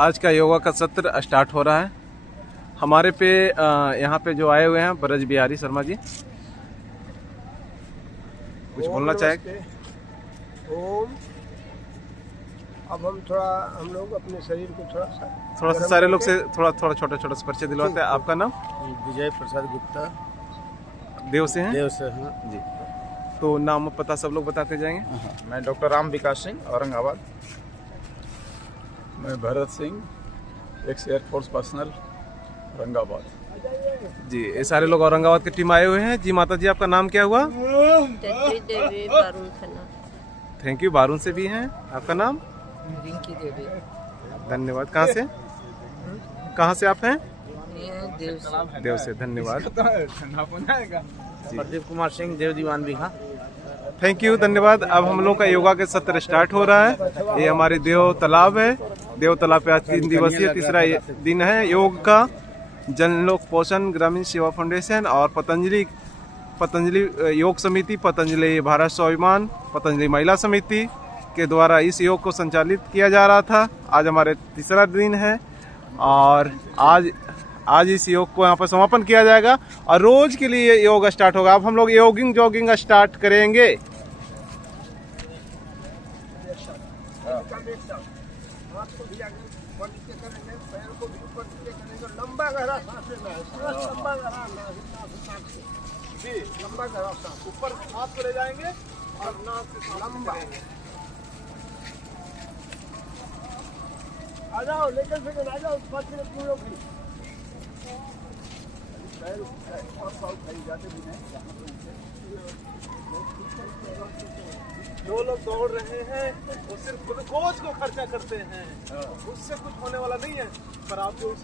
आज का योगा का सत्र स्टार्ट हो रहा है। हमारे पे यहाँ पे जो आए हुए हैं ब्रज बिहारी शर्मा जी, कुछ बोलना चाहे? ओम। अब हम लोग अपने शरीर को थोड़ा सा सारे लोग से थोड़ा छोटा छोटा से परिचय दिलवाते हैं। आपका नाम? विजय प्रसाद गुप्ता। देव से हैं? देव से हैं जी। तो नाम और पता सब लोग बताते जाएंगे। मैं डॉक्टर राम विकास सिंह, औरंगाबाद। मैं Bharat Singh, ex air force personal, Aurangabad. जी, ये सारे लोग औरंगाबाद की टीम आए हुए हैं। जी माता जी, आपका नाम क्या हुआ? देवी बारून खन्ना। Thank you. बारून से भी हैं। आपका नाम? रिंकी देवी। धन्यवाद। कहाँ से आप हैं? देव से। धन्यवाद। प्रदीप कुमार सिंह, देव दीवान भी। हाँ, थैंक यू, धन्यवाद। अब हम लोग का योगा के सत्र स्टार्ट हो रहा है। ये हमारे देव तालाब है। देव तालाब पे आज 3 दिवसीय तीसरा दिन है योग का। जन लोक पोषण ग्रामीण सेवा फाउंडेशन और पतंजलि योग समिति, पतंजलि भारत स्वाभिमान, पतंजलि महिला समिति के द्वारा इस योग को संचालित किया जा रहा था। आज हमारे तीसरा दिन है और आज इस योग को यहाँ पर समापन किया जाएगा और रोज के लिए योग स्टार्ट होगा। अब हम लोग जॉगिंग स्टार्ट करेंगे। लंबा गहरा सांस लेना है। लंबा गहरा जी, लंबा गहरा सांस ऊपर हाथ को ले जाएंगे और नाक से लंबा। आ जाओ, लेकर फिर आ जाओ। 5 मिनट तुम लोग भी जो लोग दौड़ रहे हैं वो सिर्फ ग्लूकोज को खर्चा करते हैं, उससे कुछ होने वाला नहीं है। पर आप जो इस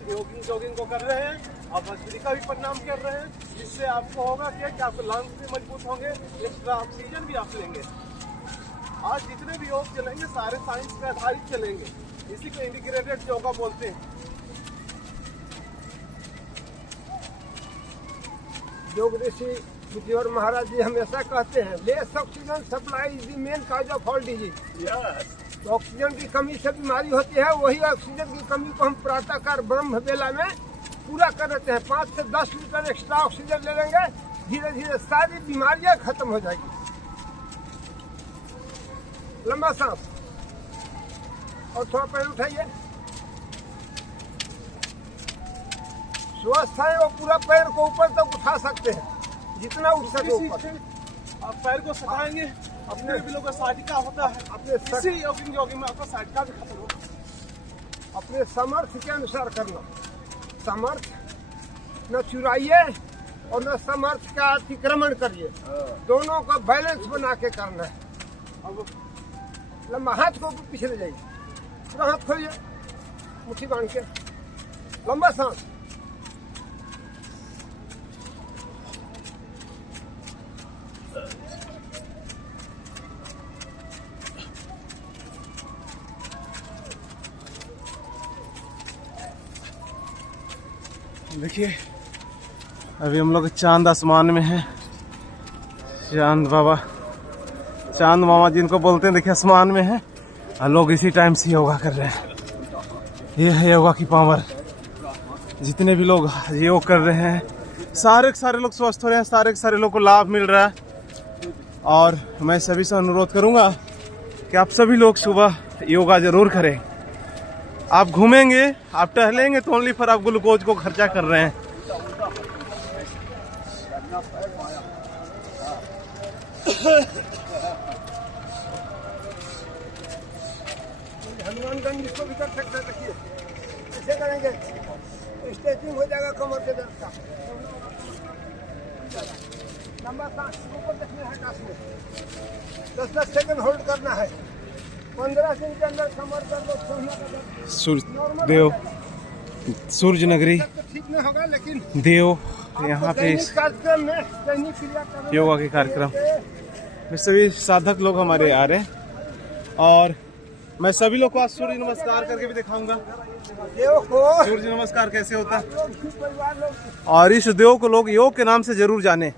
जॉगिंग को कर रहे हैं, आप मजबूरी का भी परिणाम कर रहे हैं, जिससे आपको होगा क्या कि आपके लंग्स भी मजबूत होंगे, एक्स्ट्रा ऑक्सीजन भी आप लेंगे। आज जितने भी योग चलेंगे सारे साइंस पे आधारित चलेंगे। इसी को इंटीग्रेटेड योगा बोलते हैं। योग ऋषि बुद्धिवर महाराज जी हमेशा कहते हैं, less oxygen supply is the main cause of all disease. तो ऑक्सीजन की कमी से बीमारी होती है। वही ऑक्सीजन की कमी को हम प्रातःकाल ब्रह्म बेला में पूरा कर देते हैं। 5 से 10 लीटर एक्स्ट्रा ऑक्सीजन ले लेंगे, धीरे धीरे सारी बीमारियां खत्म हो जाएगी। लंबा सांस और थोड़ा पैर उठाइए। स्वस्थ है वो पूरा पैर को ऊपर तक उठा सकते हैं, जितना उठ सके ऊपर। आप पैर को सटाएंगे, अपने भी लोग साइटिका होता है, अपने इसी जॉगिंग में आपका साइटिका भी खत्म होगा। अपने सामर्थ्य के अनुसार करना। सामर्थ्य न चुराइए और न सामर्थ्य का अतिक्रमण करिए, दोनों का बैलेंस बना के करना है। अब लंबा हाथ को पीछे ले जाइए, पूरा हाथ खोलिए, मुट्ठी बांध के लंबा सांस। देखिए, अभी हम लोग चांद आसमान में हैं। चांद मामा जिनको बोलते हैं, देखिए आसमान में है और लोग इसी टाइम से योगा कर रहे हैं। ये है योगा की पावर। जितने भी लोग योग कर रहे हैं सारे के सारे लोग स्वस्थ हो रहे हैं, सारे के सारे लोग को लाभ मिल रहा है। और मैं सभी से अनुरोध करूंगा कि आप सभी लोग सुबह योगा जरूर करें। आप घूमेंगे, आप टहलेंगे तो ओनली फॉर आप ग्लूकोज को खर्चा कर रहे हैं। हनुमानगंज इसको भी कर सकते हैं। देखिए ऐसे करेंगे तो स्ट्रेचिंग हो जाएगा कमर के दर्द का। लंबा सांस ऊपर देखने है, काश में 10-10 सेकंड होल्ड करना है। 15 दिन के अंदर कमर दर्द, सूर्य नगरी ठीक नहीं होगा, लेकिन देव यहाँ पे इस कार्यक्रम में दैनिक क्रिया योगा के कार्यक्रम में सभी साधक लोग हमारे आ रहे हैं और मैं सभी लोग को आज सूर्य नमस्कार करके भी दिखाऊंगा। सूर्य नमस्कार कैसे होता है और इस देव को लोग योग के नाम से जरूर जाने।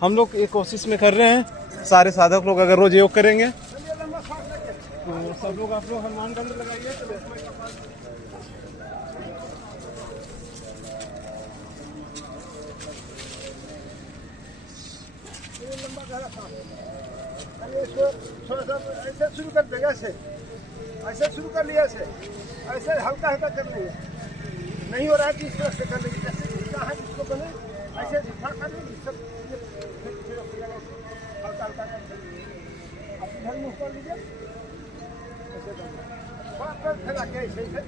हम लोग ये कोशिश में कर रहे हैं, सारे साधक लोग अगर रोज योग करेंगे तो सब लोग आप लोग हनुमान दंड लगाइए। चलिए इसको थोड़ा सा ऐसे शुरू कर देगा, ऐसे शुरू कर लिया, ऐसे हल्का हल्का कर लेंगे। नहीं हो रहा है कि इस तरह से कर लेंगे, जैसे जहाँ जिसको बने ऐसे दिखा कर लेंगे। सब हल्का हल्का कर इधर मुँह कर लीजिए, ऐसे कर फैला के ऐसे ऐसे।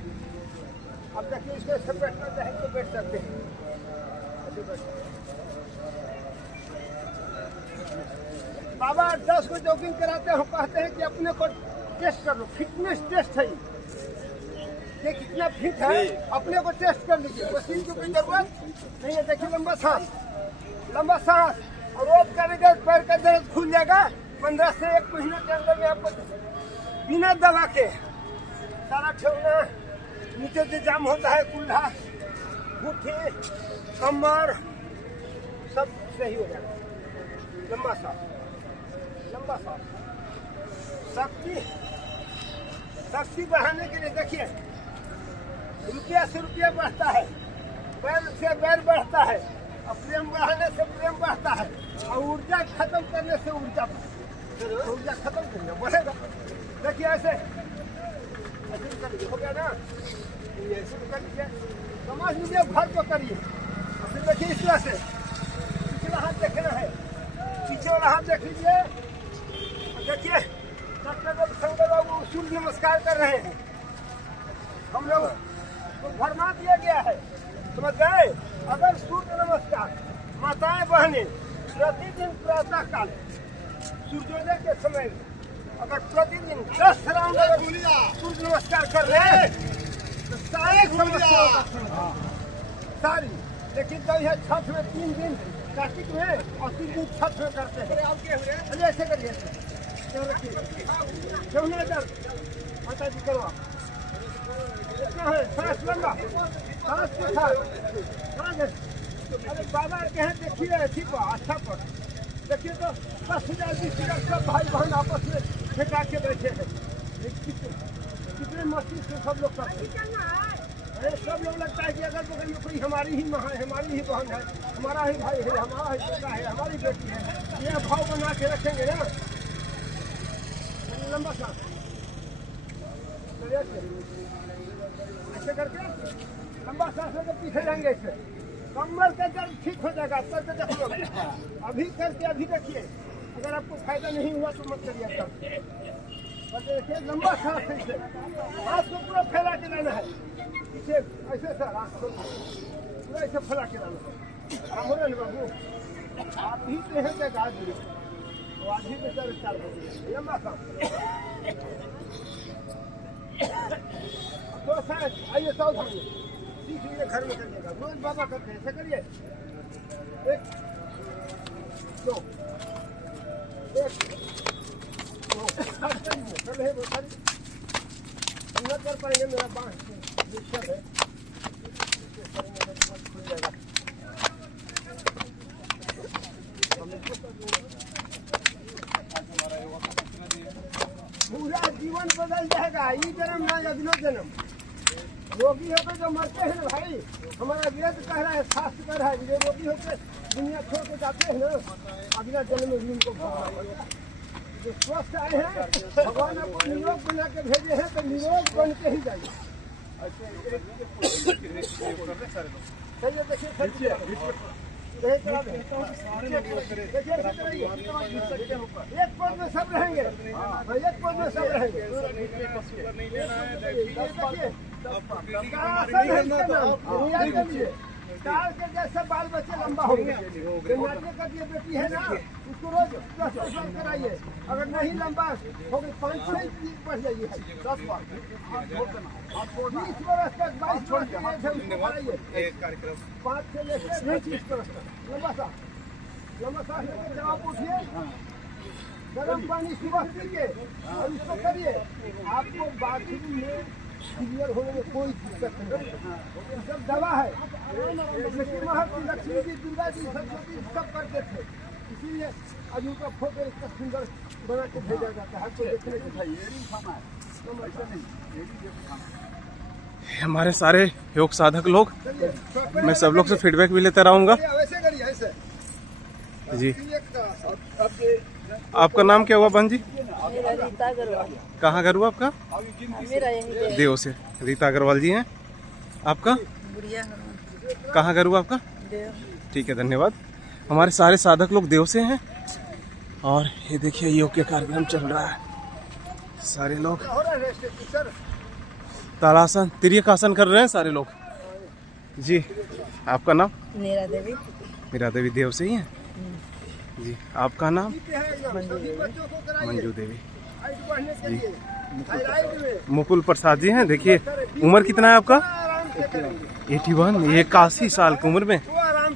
अब देखिए इसको ऐसे बैठना चाहे तो बैठ सकते हैं, ऐसे बैठ। बाबा 10 को जॉगिंग कराते हैं, कहते हैं कि अपने को टेस्ट कर लो, फिटनेस टेस्ट है ये कितना फिट है, अपने को टेस्ट कर लीजिए। मशीन की कोई जरूरत नहीं है। देखिए लंबा सांस और रोज करेंगे, पैर का दर्द खुल जाएगा। 15 से 1 महीने के अंदर में आपको बिना दवा के सारा ठेवना नीचे से जाम होता है, कुल्हा घुट्टी कमर सब सही हो जाएगा। लंबा सांस शक्ति बढ़ाने के लिए देखिए, रुपया से रुपया बढ़ता है, बैर से बैर बढ़ता है, और प्रेम बढ़ाने से प्रेम बढ़ता है, और ऊर्जा खत्म करने से ऊर्जा खत्म करना बढ़ेगा। देखिए ऐसे कर लीजिए, हो गया ना, ऐसे कर लीजिए, समझ लीजिए, घर को करिए। फिर देखिए इस तरह से पिछला हाथ देखना है, पीछे वाला हाथ देख लीजिए। देखिए डॉक्टर शंकर बाबू सूर्य नमस्कार कर रहे हैं, हम लोग को फरमा दिया गया है, समझ गए। अगर सूर्य नमस्कार माताएं बहनें प्रतिदिन प्रातः काल सूर्योदय के समय अगर प्रतिदिन 10 राउंड सूर्य नमस्कार कर रहे हैं तो सारी समस्याओं का सारी। लेकिन तो यह छठ में 3 दिन कार्तिक में और 3 दिन छठ में करते हैं। ऐसे करिए, माता जी करो इतना है, सांस लंबा, सांस के साथ। अरे बाबा के हैं देखिए, ठीक है, अच्छा पर देखिए तो 10,000 20,000 सब भाई बहन आपस में फेंका के बैठे हैं। कितने मस्ती से सब लोग करते हैं। सब लोग लगता है कि अगर बगल में कोई हमारी ही माँ है, हमारी ही बहन है, हमारा ही भाई है, हमारा ही बेटा है, हमारी बेटी है, यह भाव बना के रखेंगे ना। लंबा सांस ऐसे करके लंबा सांस लेकर पीछे जाएंगे, ऐसे कमर का दर्द ठीक हो जाएगा। करके देखिए, अभी करके अभी देखिए, अगर आपको फायदा नहीं हुआ तो मत करिए। बस देखिए लंबा सांस ऐसे, हाथ को पूरा फैला के लाना है पीछे, ऐसे सर हाथ को पूरा ऐसे फैला के लाना है। काम हो रहा है ना बाबू, आप ही तो हैं क्या गाज तो आज ही में सर स्टार्ट हो गया। लंबा सांस तो शायद आइए सावधान सीख लीजिए, घर में करिएगा, रोज बाबा करते हैं। ऐसे करिए, 1 2 1 2 कर रहे हैं। नहीं कर पाएंगे, मेरा बांस दिक्कत है, खुल जाएगा। पूरा जीवन बदल जाएगा, ये जन्म ना अगला जन्म। रोगी होकर जो मरते हैं ना भाई, हमारा वेद कह रहा है, शास्त्र कह रहा है, जो रोगी होकर दुनिया छोड़ के जाते हैं ना, अगला जन्म में भी उनको भोगना पड़ेगा। जो स्वस्थ आए हैं, भगवान आपको निरोग बना के भेजे हैं, तो निरोग बन के ही जाइए। एक पद में सब रहेंगे, एक पद में सब रहेंगे। काल के जैसे बाल बच्चे लंबा हो गए। नाट्य का जो बेटी है ना, उसको रोज 10 साल कराइए, अगर नहीं लंबा हो गई 5-6 बढ़ जाइए, 10 बार 20 वर्ष तक 22 वर्ष तक उसको कराइए, 5 से लेकर 20 वर्ष तक लंबा सांस लेकर जवाब उठिए, गर्म पानी सुबह पीजिए और इसको करिए। आपको बाथरूम में क्लियर होने में कोई दिक्कत नहीं है, सब दवा है। जैसे महर्षि लक्ष्मी जी, दुर्गा जी, सरस्वती सब करते थे, इसीलिए आज उनका फोटो इतना सुंदर बना के भेजा जाता है, आपको देखने को चाहिए। हमारे सारे योग साधक लोग, मैं सब लोग से फीडबैक भी लेता रहूँगा। वैसे करिए, ऐसे जी। आपका नाम क्या हुआ बहन जी? मेरा रीता अग्रवाल। कहाँ घर हुआ आपका? मेरा यही देव से। रीता अग्रवाल जी हैं। आपका बुढ़िया हनुमान कहाँ घर हुआ आपका? देव। ठीक है, धन्यवाद। हमारे सारे साधक लोग देव से हैं और ये देखिए योग के कार्यक्रम चल रहा है। सारे लोग ताड़ासन तिर्यकासन कर रहे हैं सारे लोग। जी, आपका नाम? नीरा देवी। मीरा देवी देव से ही हैं जी। आपका नाम? मंजू देवी जी। मुकुल प्रसाद जी हैं। देखिए उम्र कितना है आपका? 81। ये 81 साल की उम्र में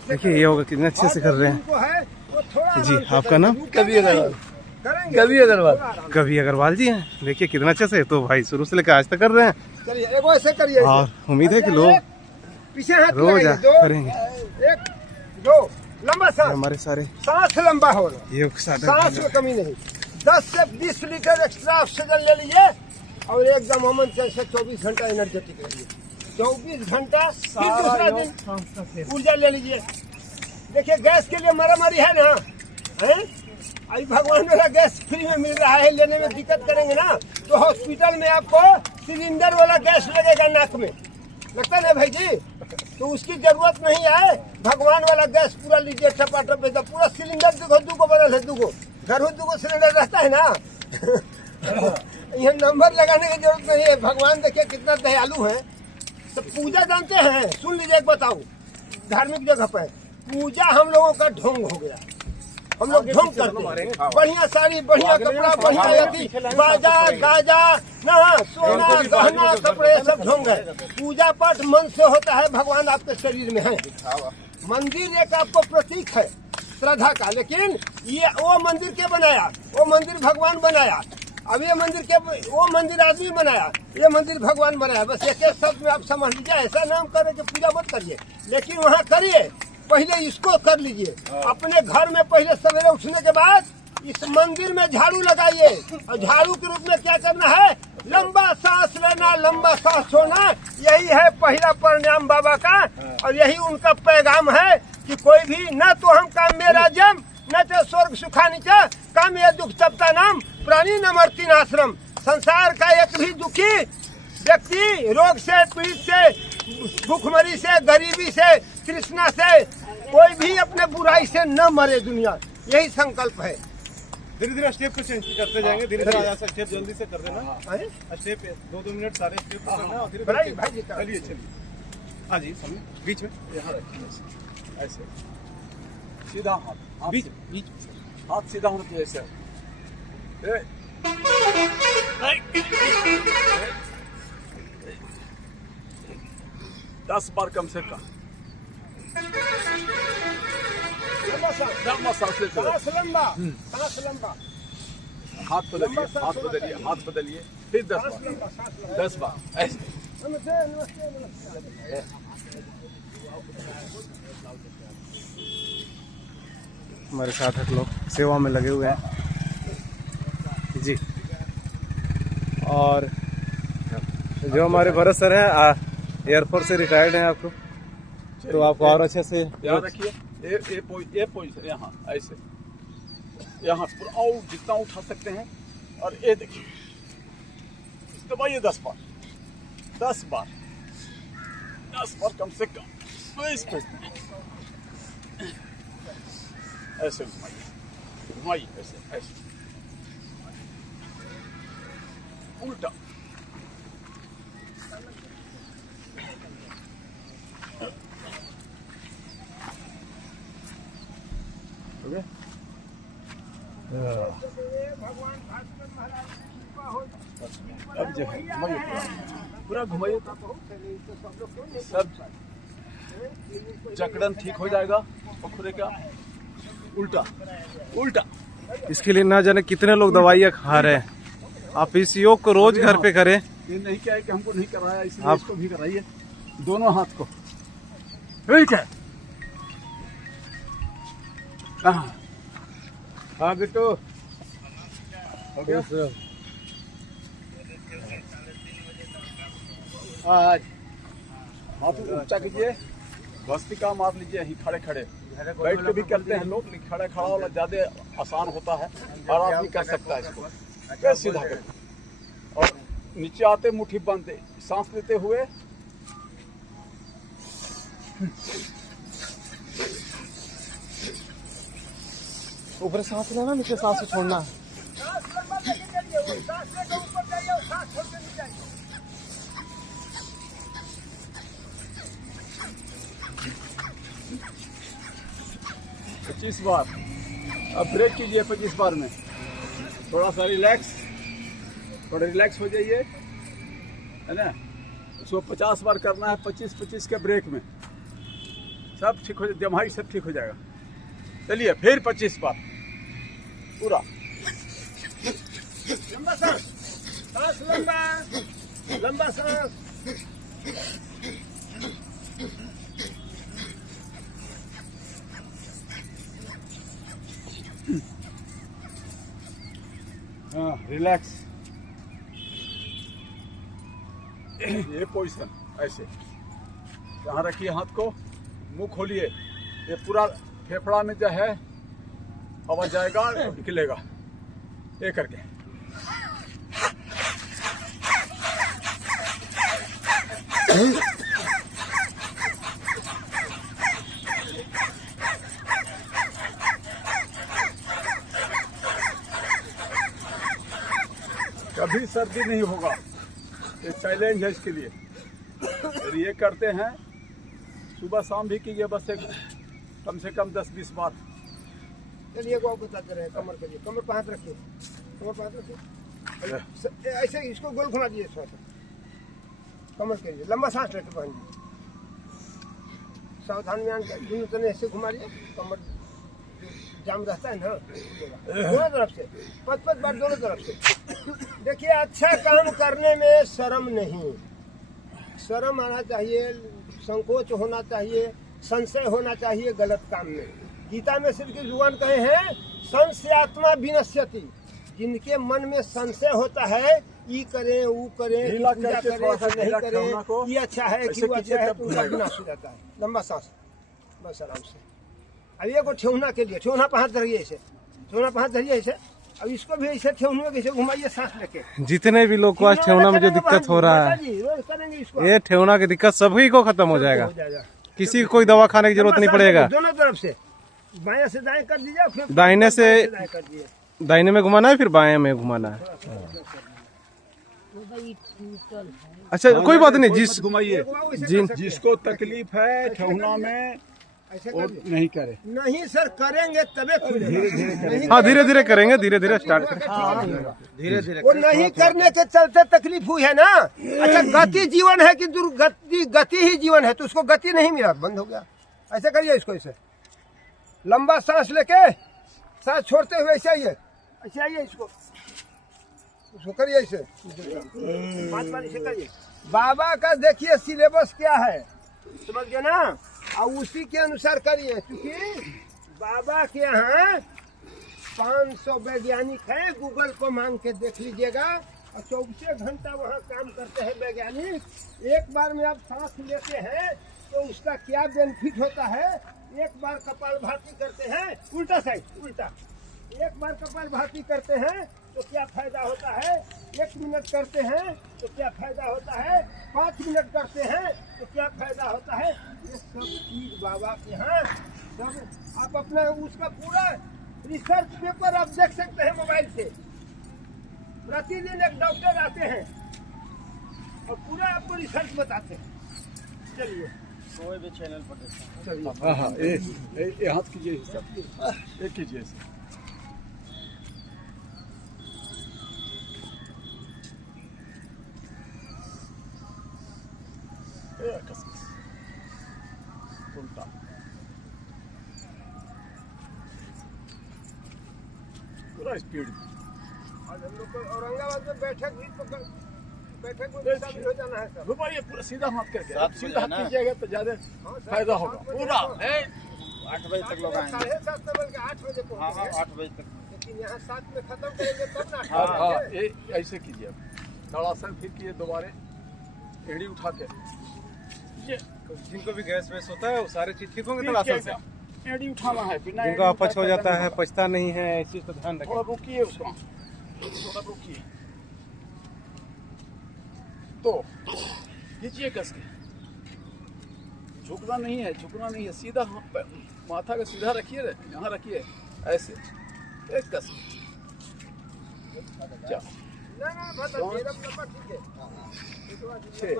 देखिए योगा कितने अच्छे से कर रहे हैं जी। आपका नाम? कवि अग्रवाल। कवि अग्रवाल जी हैं। देखिए कितना अच्छे से, तो भाई शुरू से लेकर आज तक कर रहे हैं चलिए एक ऐसे करिए और उम्मीद है कि लोग पीछे हाथ रोज लगाइए, दो, करेंगे। एक दो लंबा सांस, हमारे सारे सांस लंबा हो रहा, योग साधक सांस में कमी नहीं। 10 से 20 लीटर एक्स्ट्रा ऑक्सीजन ले लीजिए और एकदम अमन चैन से 24 घंटा एनर्जेटिक रहिए। 24 घंटा फिर दूसरा दिन ऊर्जा ले लीजिए। देखिए गैस के लिए मारामारी है ना, है? अभी भगवान मेरा गैस फ्री में मिल रहा है, लेने में दिक्कत करेंगे ना तो हॉस्पिटल में आपको सिलेंडर वाला गैस लगेगा नाक में, लगता है भाई जी? तो उसकी जरूरत नहीं है। भगवान वाला गैस पूरा लीजिए, टपाटप एकदम पूरा सिलेंडर दुगो बनल है, दुगो घर में दुगो सिलेंडर रहता है ना। यह नंबर लगाने की जरूरत नहीं है। भगवान देखिए कितना दयालु है। तो पूजा जानते हैं, सुन लीजिए, एक बताऊं, धार्मिक जगह पर पूजा हम लोगों का ढोंग हो गया। हम लोग ढोंग करते हैं, बढ़िया साड़ी, बढ़िया कपड़ा, बढ़िया अथी, बाजा गाजा ना, सोना गहना कपड़े सब ढोंग है। पूजा पाठ मन से होता है, भगवान आपके शरीर में है। मंदिर एक आपको प्रतीक है श्रद्धा का, लेकिन ये वो मंदिर के बनाया, वो मंदिर भगवान बनाया। अब ये मंदिर के, वो मंदिर आदमी बनाया, ये मंदिर भगवान बनाया। बस एक एक शब्द में आप समझ लीजिए। ऐसा नाम करे कि पूजा मत करिए, लेकिन वहाँ करिए। पहले इसको कर लीजिए अपने घर में। पहले सवेरे उठने के बाद इस मंदिर में झाड़ू लगाइए और झाड़ू के रूप में क्या करना है? लंबा सांस लेना, लंबा सांस छोड़ना। यही है पहला परिणाम बाबा का, और यही उनका पैगाम है कि कोई भी न तो हम काम में राज्यम न तो स्वर्ग सुखानी चा काम ये दुख तपता नाम प्राणी न मरती नाश्रम। संसार का एक भी दुखी व्यक्ति रोग से पीड़ित से, भूखमरी से, गरीबी से, तृष्णा से, कोई भी अपने बुराई से न मरे दुनिया। यही संकल्प है। धीरे धीरे स्टेप को चेंज करते जाएंगे। धीरे धीरे स्टेप जल्दी से कर देना। स्टेप 2-2 मिनट सारे स्टेप को करना और धीरे भाई चलिए हाँ जी, बीच में यहाँ रखिए ऐसे, सीधा हाथ बीच बीच हाथ सीधा होना चाहिए ऐसे। 10 बार कम से कम लंबा सांस लेते रहो। सांस लंबा। हाथ बदलिए, हाथ बदलिए, हाथ बदलिए, फिर 10 बार ऐसे। हमारे साथक लोग सेवा में लगे हुए हैं जी। और जो हमारे भरत सर हैं, एयरफोर्स से रिटायर्ड हैं आपको, तो आपको और अच्छे से याद रखिए। ये पोजीशन यहाँ ऐसे, यहाँ पूरा और जितना उठा सकते हैं। और ये देखिए, दबाइए 10 बार, 10 बार, 10 बार कम से कम। ऐसे घुमाइए, घुमाइए ऐसे ऐसे, उल्टा। अब जो है घुमाइए, पूरा घुमाइए, सब जकड़न ठीक हो जाएगा पखुरे का। उल्टा उल्टा। इसके लिए ना जाने कितने लोग दवाइयाँ खा रहे हैं। आप इस योग को रोज घर पे करें। ये नहीं क्या है कि हमको नहीं कराया, इसलिए इसको भी कराइए दोनों हाथ को। ठीक है, हाँ बेटो, हो गया। आज हाथ ऊंचा कीजिए, भस्त्रिका मार लीजिए, यहीं खड़े खड़े। बैठ के भी करते हैं लोग, लेकिन खड़ा खड़ा वाला ज्यादा आसान होता है, हर आदमी कर सकता है इसको। फिर सीधा करके और नीचे आते मुट्ठी बांधते, सांस लेते हुए ऊपर सांस लेना, नीचे सांस छोड़ना। सांस लंबा लेके चलिए, वो सांस लेकर ऊपर जाइए और सांस छोड़ के नीचे आइए। 25 बार। अब ब्रेक कीजिए 25 बार में, थोड़ा सा रिलैक्स, थोड़ा रिलैक्स हो जाइए, है ना। उसको 50 बार करना है, 25-25 के ब्रेक में, सब ठीक हो जाए, दिमाग सब ठीक हो जाएगा। चलिए फिर 25 बार पूरा। लंबा सांस, सांस लंबा, लंबा सांस। हाँ, रिलैक्स। ये पोजीशन ऐसे, यहाँ रखिए हाथ को, मुंह खोलिए, ये पूरा फेफड़ा में जो है हवा जाएगा और निकलेगा, ये करके। कभी सर्दी नहीं होगा, ये चैलेंज है इसके लिए। फिर ये करते हैं, सुबह शाम भी कीजिए, बस एक कम से कम 10-20 बार। चलिए को आप बताते रहे, कमर करिए, कमर पे हाथ रखिए, कमर पे हाथ रखिए, ऐसे इसको गोल घुमा दीजिए, थोड़ा सा कमर करिए, लंबा सांस लेके बहन, सावधान में आके दोनों तरह ऐसे घुमा लिए, कमर जाम रहता है ना, दोनों तरफ से 5-5 बार, दोनों तरफ से। देखिए, अच्छा काम करने में शर्म नहीं, शर्म आना चाहिए, संकोच होना चाहिए, संशय होना चाहिए गलत काम में। गीता में श्री कृष्ण भगवान कहे हैं, संशयात्मा विनश्यति, जिनके मन में संशय होता है, ये करें वो करें, ढीला पूजा करके करें, थोड़ा सा नहीं ढीला करें, करना को ये अच्छा है कि ऐसे वो अच्छा कीजिए है, तब तो उनका भूलेगा। विनाश हो जाता है। लंबा सांस, बस आराम से। अब ये को ठेहुना के लिए, ठेहुना पे हाथ धरिए ऐसे, ठेहुना पे हाथ धरिए ऐसे, अब इसको भी ऐसे ठेहुना के ऐसे घुमाइए सांस लेके। जितने भी लोग को आज ठेहुना में जो दिक्कत हो रहा है, रोज करेंगे इसको, ये ठेहुना की दिक्कत सभी को खत्म हो जाएगा। हो जाएगा। किसी को कोई दवा खाने की जरूरत नहीं पड़ेगा। दोनों तरफ से, बाएं से दाएं कर दीजिए, फिर दाहिने से दाएं कर दीजिए। दाहिने में घुमाना है, फिर बाएं में घुमाना है। अच्छा, कोई बात नहीं। जिस घुमाइए, जिसको तकलीफ है ठेहुना में, ऐसे वो कर दीजिए। नहीं करे। नहीं सर, करेंगे तबे खुलेगा। हाँ, धीरे धीरे करेंगे, धीरे धीरे स्टार्ट। धीरे धीरे वो नहीं करने के चलते तकलीफ हुई है ना। अच्छा, गति जीवन है कि दुर्गति, गति ही जीवन है, तो उसको गति नहीं मिला, बंद हो गया। ऐसे करिए इसको, ऐसे लंबा सांस लेके, सांस छोड़ते हुए ऐसे आइए, ऐसे आइए, इसको करिए ऐसे 5 बार ऐसे करिए। बाबा का देखिए सिलेबस क्या है, समझ गए ना, और उसी के अनुसार करिए, क्योंकि बाबा के यहाँ 500 वैज्ञानिक हैं, गूगल को मांग के देख लीजिएगा, और 24 घंटा वहाँ काम करते हैं वैज्ञानिक। एक बार में आप सांस लेते हैं तो उसका क्या बेनिफिट होता है। एक बार कपालभाति करते हैं, उल्टा साइड, उल्टा, एक बार कपालभाति करते हैं तो क्या फायदा होता है, 1 मिनट करते हैं तो क्या फायदा होता है, 5 मिनट करते हैं तो क्या फायदा होता है। ये सब चीज बाबा के यहाँ सब आप अपना उसका पूरा रिसर्च पेपर आप देख सकते हैं मोबाइल से। प्रतिदिन एक डॉक्टर आते हैं और पूरा आपको रिसर्च बताते हैं। चलिए, कोई भी चैनल पर देखते हैं। चलिए, हाँ हाँ, ये हाथ कीजिए, सब ये कीजिए ऐसे। उल्टा, पूरा स्पीड। आज हम लोग को औरंगाबाद में बैठक भी शामिल हो जाना है सर। घुमाइए पूरा, सीधा हाथ करके, सात सीधा हाथ बजे ना? कीजिएगा तो ज्यादा फायदा होगा। पूरा 8 बजे तक लोग आएंगे। 7:30 से बल्कि 8 बजे हाँ पहुँचेंगे। हाँ, 8 बजे तक। लेकिन यहाँ 7 में खत्म करेंगे तब ना। हाँ हाँ, ये ऐसे कीजिए, थोड़ा सा फिर कीजिए, दोबारा एड़ी उठा के, ये जिनको भी गैस वैस होता है, वो सारे चीज ठीक होंगे ठीक तलाशल है, से। एड़ी उठाना है, बिना जिनका एड़ी अपच हो उठाए जाता नहीं है, होगा। पचता नहीं है, इस चीज का ध्यान थोड़ा रखें। रुकिए उसको, थोड़ा रुकिए। तो खींचिए कस के, झुकना नहीं है, झुकना नहीं है, सीधा माथा का सीधा रखिए, यहाँ रखिए ऐसे, एक कस के। चलो ना ना मतलब मेरा लंबा ठीक है। 6,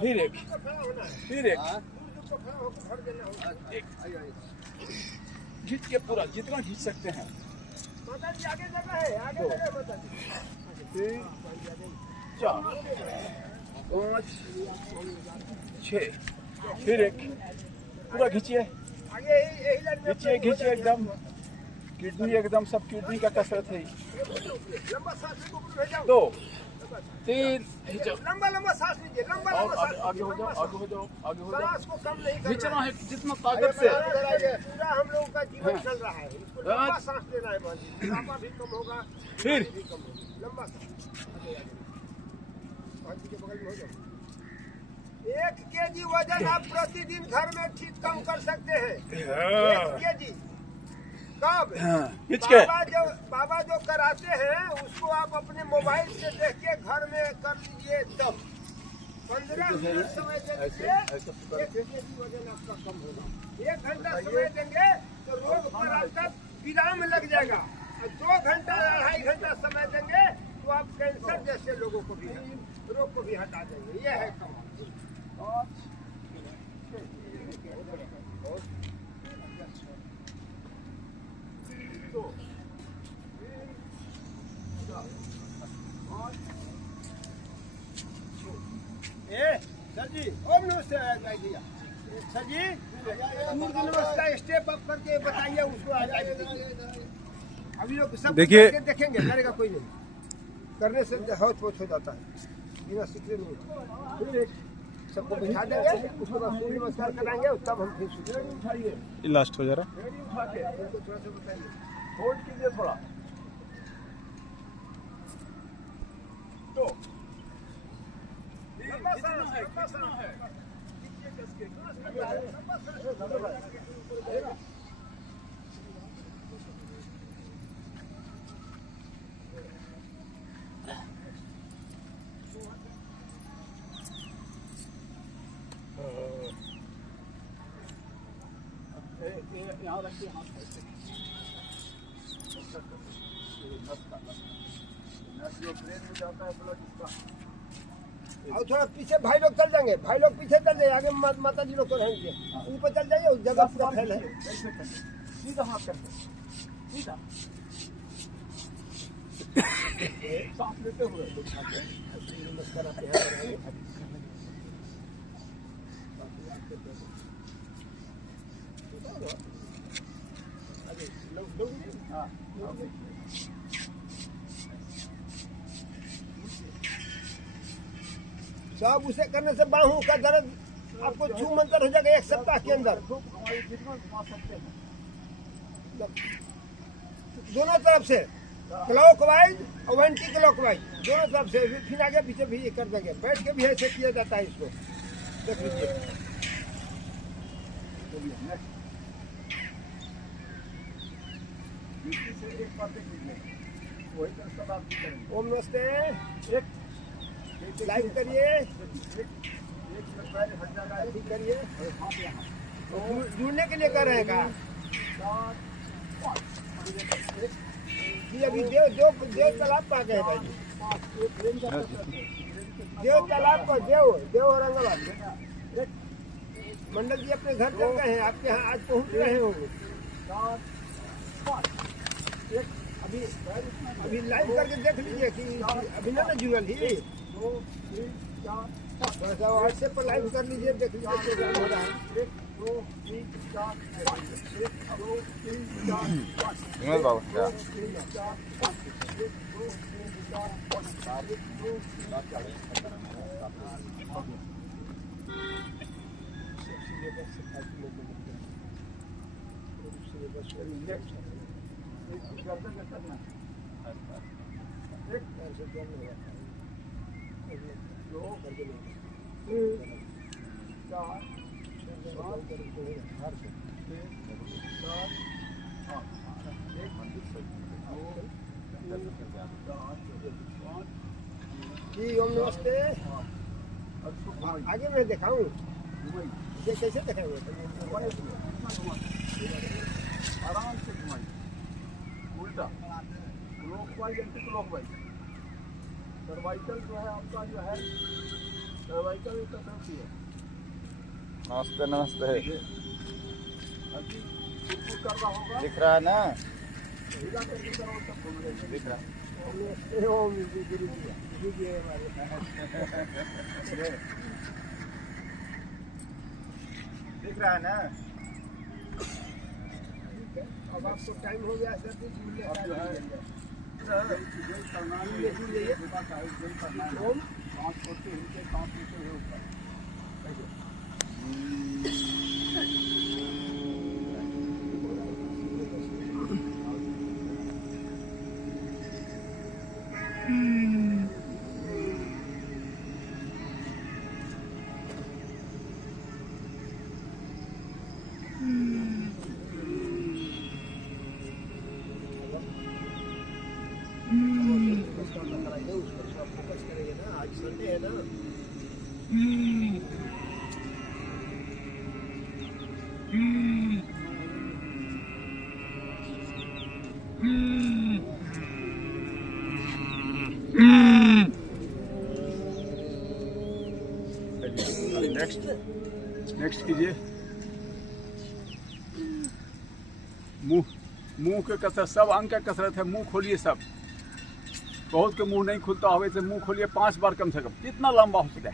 फिर एक, फिर एक, खींच के पूरा जितना खींच सकते हैं। माता जी आगे जगह है, आगे जगह है माता जी। 3, 4, 5, 6, फिर एक, पूरा खींचिए, आगे यही लाइन में खींचिए खींचिए एकदम, किडनी एकदम, सब किडनी का कसरत है। लंबा सांस लीजिए, ऊपर भेजाओ। 2, 3, खींचो लंबा लंबा सांस लीजिए, लंबा और लंबा सांस आगे हो जाओ, आगे हो जाओ, आगे हो जाओ। सांस को कम नहीं खींचना करना है जितना ताकत से। पूरा हम लोगों का जीवन चल रहा है, इसको लंबा सांस लेना है बाजी, मोटापा भी कम होगा, फिर भी कम होगा, लंबा सांस। बाजी के बगल में हो जाओ। 1 केजी वजन आप प्रतिदिन घर में ठीक कम कर सकते हैं। 1 केजी कब? खींच के बाबा जो कराते हैं उसको आप अपने मोबाइल से देख के घर में कर लीजिए, तब 15 मिनट समय देंगे, 1 केजी वजन आपका कम होगा। 1 घंटा समय देंगे तो रोग पर आपका विराम लग जाएगा, और 2 घंटा 2.5 घंटा समय देंगे तो आप कैंसर जैसे लोगों को भी, रोग को भी हटा देंगे। यह है कमाल। 5, 6, ओम नमस्ते भैया। सर जी सूर्य नमस्कार स्टेप अप करके बताइए उसको, आ जाएगा। अभी लोग सब देखिए, करके देखेंगे, करेगा कोई नहीं, करने से बहुत हो जाता है, बिना सीखे नहीं। फिर एक सबको बिठा देंगे, उसके बाद सूर्य नमस्कार कराएंगे, तब हम फिर सूर्य उठाइए। लास्ट हो जा रहा। एड़ी उठा के उनको थोड़ा सा बताइए। होल्ड कीजिए थोड़ा। 2, लंबा सांस, लंबा सांस। यहाँ रखिए हाथ ऐसे। नस जो ब्रेन में जाता है ब्लड इसका। और थोड़ा पीछे भाई लोग चल जाएंगे, भाई लोग पीछे चल जाइए, आगे माता जी लोग तो रहेंगे, ऊपर चल जाइए, उस जगह पूरा फैल है। ऐसे करके सीधा हाथ करके, सीधा सांस लेते हुए नमस्कार आप यहाँ कराएंगे। हाँ सब उसे करने से बाहों का दर्द आपको छू मंतर हो जाएगा 1 सप्ताह के अंदर। हमारी जितना घुमा सकते हैं। दोनों तरफ से क्लॉकवाइज और एंटी क्लॉकवाइज, दोनों तरफ से, फिर आगे पीछे भी कर देंगे। बैठ के भी ऐसे किया जाता है इसको, देख लीजिए। ओम नमस्ते, लाइव करिए, ठीक करिए। जुड़ने के लिए कर रहे हैं का जी? अभी देव तालाब पा गए भाई, देव तालाब पर देव औरंगाबाद मंडल जी अपने घर चल गए हैं, आपके यहाँ आज पहुँच रहे होंगे। अभी लाइव करके देख लीजिए कि अभी ना जुड़ल ही, व्हाट्सएप पर लाइव कर लीजिए, देख लीजिए प्रोग्राम हो रहा है। 1, 2, 3, 4, 1, 2, 3, 4, 5, विनोद बाबू क्या? 1, 2, 3, 4, 5, 1, 2, 3, 4, 5, 1, 2, 3, 4, 2, 3, 4, जी ओम नमस्ते। आगे मैं दिखाऊं ये कैसे दिखाएंगे? आराम से घुमाइए, उल्टा क्लॉकवाइज एंटी क्लॉकवाइज। सर्वाइकल जो है आपका जो है सर्वाइकल एक तरफ की है। नमस्ते नमस्ते। अभी कुछ कर रहा होगा, दिख रहा है ना? सीधा करके करो तब घूम रहे दिख रहा है। ओम गुरु जी हमारे दिख रहा है ना? अब आपको टाइम हो गया सर जी झूले अब जो है जेल करना है, झूले झूले ये जेल करना है। ओम सांस छोड़ते नीचे, सांस नीचे हुए ऊपर। ऐसे। फोकस करेंगे ना, आज संडे है ना। नेक्स्ट कीजिए। मुंह के कसरत, सब अंग का कसरत है। मुंह खोलिए सब। बहुत के मुंह नहीं खुलता हो, वैसे मुंह खोलिए 5 बार कम से कम, कितना लंबा हो सके।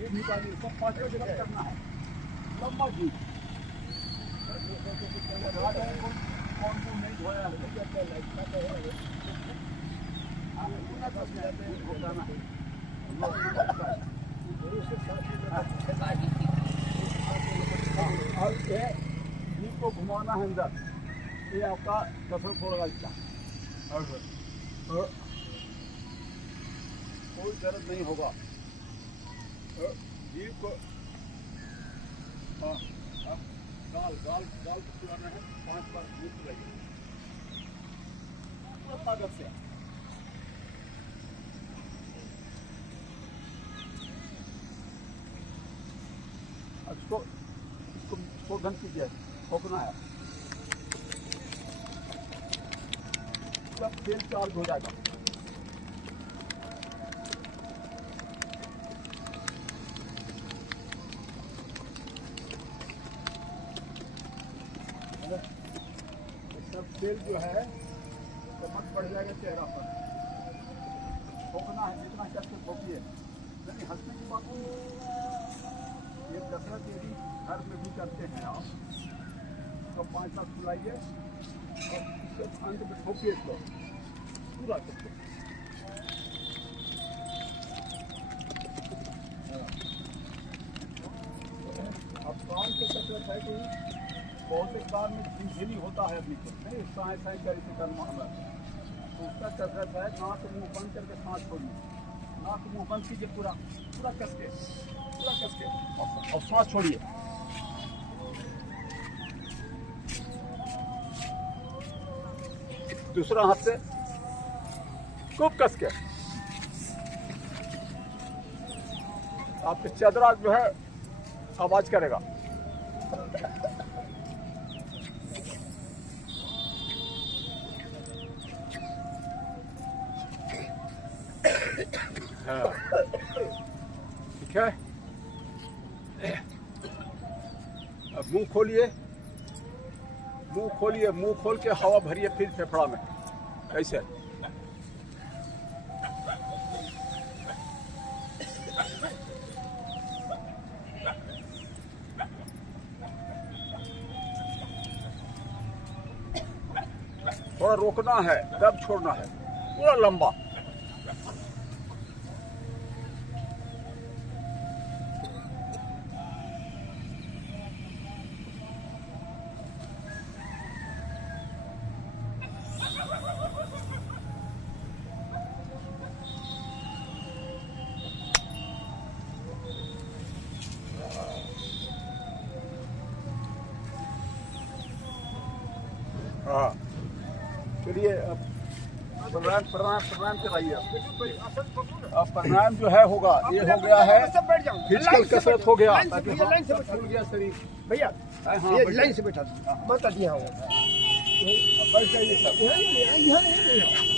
ये भी बात सब 5 बार करना है। लंबा जी कौन मुंह नहीं धोया और ये जीभ को घुमाना है अंदर, ये आपका कसरत होगा इसका। कोई दर्द नहीं होगा। जीभ को गाल गाल गाल को चलाना है 5 बार। जीभ चलाइए पूरा ताकत से। इसको शोधन कीजिए, ठोकना है, सब तेल चार्ज हो जाएगा। सब तेल जो है चमक पड़ जाएगा चेहरा पर। ठोकना है, जितना करके ठोकिए, नहीं हंसने की बात नहीं। ये कसरत यदि घर में भी करते हैं आप, तो 5 बार फुलाइए और इसके अंत में ठोकिए इसको पूरा करके। अब कान की कसरत है कि बहुत एक बार में झिझिनी होता है आदमी को, नहीं साए साए करके करना हमें, तो उसका कसरत है नाक मुंह बंद करके सांस छोड़िए। नाक मुंह बंद कीजिए पूरा पूरा कस के, पूरा कस के और सांस छोड़िए। दूसरा हाथ से खूब कस के। आपके चदरा जो है आवाज करेगा। ठीक है, अब मुंह खोलिए, मुंह खोलिए, मुंह खोल के हवा भरिए फिर फेफड़ा में, ऐसे। थोड़ा रोकना है, तब छोड़ना है, पूरा लंबा। हाँ चलिए अब प्राणायाम प्राणायाम प्राणायाम कराइए अब प्राणायाम जो है होगा ये हो गया है सब बैठ जाओ, फिजिकल कसरत हो गया लाइन से ताकि भैया, लाइन से हाँ, बैठो। खुल गया शरीर भैया हाँ, ये बैठिए। लाइन से बैठा मत यहाँ हो बैठ जाइए सब यहाँ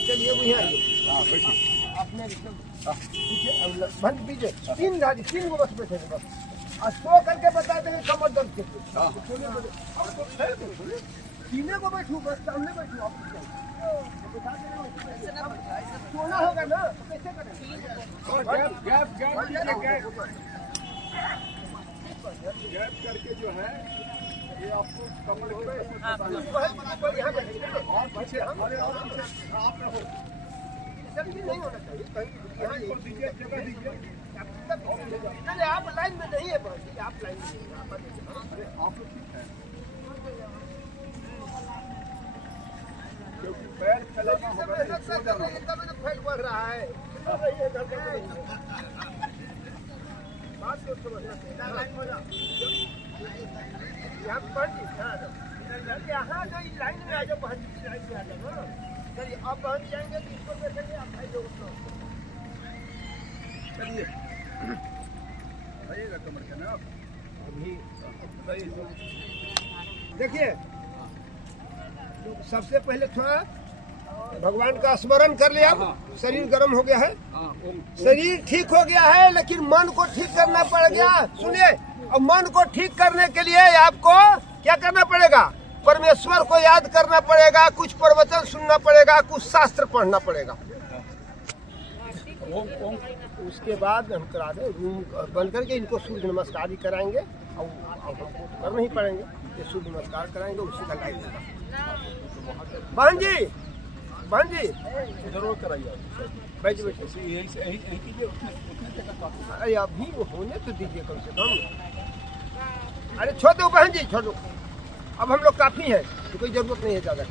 चलिए अब यहाँ आइए। हाँ बैठिए आपने पीछे बंद पीछे तीन गाड़ी तीन को बस बैठे बस और सो करके बता देंगे कमर दर्द के लिए। हाँ। सीने को बैठू बस सामने बैठू आप बता देंगे सोना होगा ना तो कैसे करेंगे गैप करके जो है ये आपको कमर के यहाँ बैठेंगे और पीछे हमारे और पीछे आप रहो जल्दी नहीं होना चाहिए कहीं यहाँ और दीजिए जगह दीजिए नहीं आप लाइन में नहीं है बस आप लाइन में नहीं हैं। अरे आप लोग ठीक है क्योंकि पैर फैलाना होगा नहीं, सो जाना होगा। फैल बढ़ रहा है बात को समझना यहाँ पढ़ यहाँ जो इस लाइन में आ जाओ बहन जी लाइन में आ जाओ ना चलिए आप बहन जाएंगे तो इसको देखेंगे आप भाई लोग चलिए आइएगा कमर के ना आप अभी बताइए देखिए तो सबसे पहले थोड़ा भगवान का स्मरण कर लिया शरीर गर्म हो गया है हाँ शरीर ठीक हो गया है लेकिन मन को ठीक करना पड़ गया सुनिए और मन को ठीक करने के लिए आपको क्या करना पड़ेगा परमेश्वर को याद करना पड़ेगा कुछ प्रवचन सुनना पड़ेगा कुछ शास्त्र पढ़ना पड़ेगा ओम ओम उसके बाद हम करा दें रूम बंद करके इनको सूर्य नमस्कार ही कराएंगे और हमको करना ही पड़ेंगे ये सूर्य नमस्कार कराएंगे उसी का लाइफ बहन जी जरूर कराइए बैठ बैठे यही कीजिए उतने जगह काफी अरे अभी होने तो दीजिए कम से कम अरे छोड़ दो बहन जी छोड़ दो अब हम लोग काफी हैं तो कोई जरूरत नहीं है ज्यादा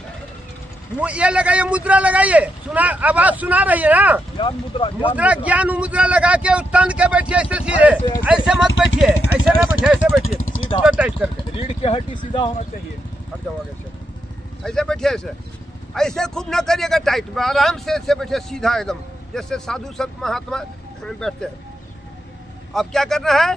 ये लगाइए मुद्रा लगाइए सुना आवाज सुना रही है ना ज्ञान मुद्रा मुद्रा ज्ञान मुद्रा लगा के तन के बैठिए ऐसे सीधे ऐसे मत बैठिए ऐसे ना बैठिए ऐसे बैठिए सीधा। टाइट करके रीढ़ की हड्डी सीधा होना चाहिए हट जाओ आगे से ऐसे बैठिए ऐसे ऐसे खूब न करिएगा टाइट आराम से ऐसे बैठे सीधा एकदम जैसे साधु संत महात्मा बैठते हैं। अब क्या करना है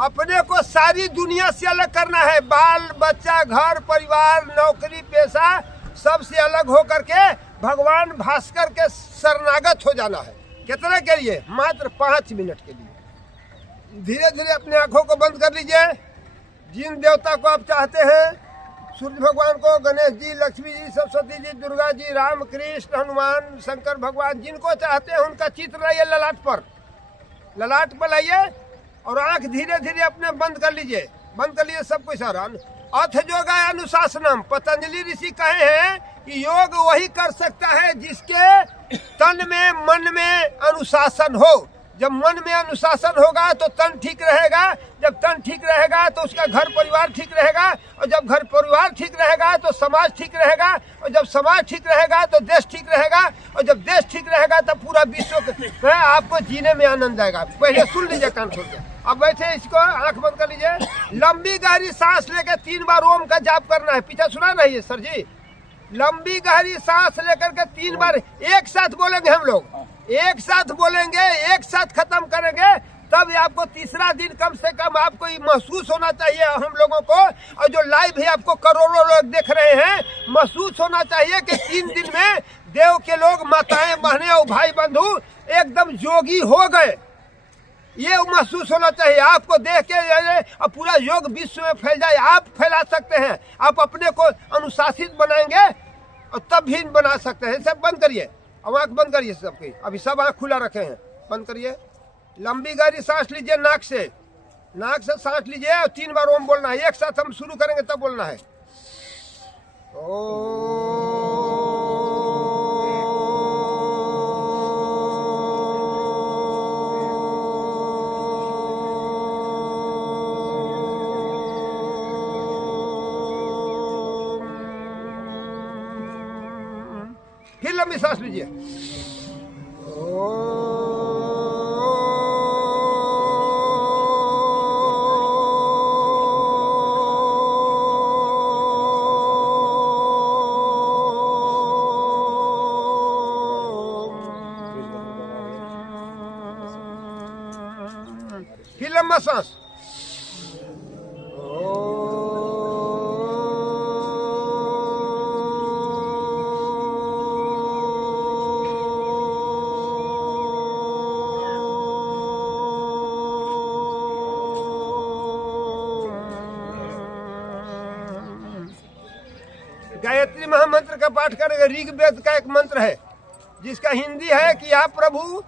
अपने को सारी दुनिया से अलग करना है बाल बच्चा घर परिवार नौकरी पेशा सबसे अलग हो करके भगवान भास्कर के शरणागत हो जाना है कितने के लिए मात्र 5 मिनट के लिए धीरे धीरे अपने आंखों को बंद कर लीजिए जिन देवता को आप चाहते हैं सूर्य भगवान को गणेश जी लक्ष्मी जी सरस्वती जी दुर्गा जी राम कृष्ण हनुमान शंकर भगवान जिनको चाहते हैं उनका चित्र लाइए ललाट पर लाइए और आंख धीरे धीरे अपने बंद कर लीजिए सब कुछ आराम अथ योगा अनुशासनम पतंजलि ऋषि कहे हैं कि योग वही कर सकता है जिसके तन में मन में अनुशासन हो जब मन में अनुशासन होगा तो तन ठीक रहेगा जब तन ठीक रहेगा तो उसका घर परिवार ठीक रहेगा और जब घर परिवार ठीक रहेगा तो समाज ठीक रहेगा और जब समाज ठीक रहेगा तो देश ठीक रहेगा और जब देश ठीक रहेगा तो पूरा विश्व आपको जीने में आनंद आएगा पहले सुन लीजिए कान खोल के अब बैठे इसको आंख बंद कर लीजिए लंबी गहरी सांस लेकर 3 बार ओम का जाप करना है पीछे सुना नहीं है सर जी लंबी गहरी सांस लेकर के 3 बार एक साथ बोलेंगे हम लोग एक साथ बोलेंगे एक साथ खत्म करेंगे तब आपको तीसरा दिन कम से कम आपको ये महसूस होना चाहिए हम लोगों को और जो लाइव है आपको करोड़ों लोग देख रहे हैं महसूस होना चाहिए कि 3 दिन में देव के लोग माताएं बहनें और भाई बंधु एकदम योगी हो गए ये महसूस होना चाहिए आपको देख के और पूरा योग विश्व में फैल जाए आप फैला सकते हैं आप अपने को अनुशासित बनाएंगे और तब भी बना सकते हैं सब बंद करिए अब आँख बंद करिए सबकी अभी सब आँख खुला रखे हैं बंद करिए लंबी गहरी सांस लीजिए नाक से सांस लीजिए और 3 बार ओम बोलना है एक साथ हम शुरू करेंगे तब बोलना है फिर लंबी सांस लीजिए फिर लंबा सांस। गायत्री महामंत्र का पाठ करेंगे। ऋग्वेद का एक मंत्र है जिसका हिंदी है कि आप प्रभु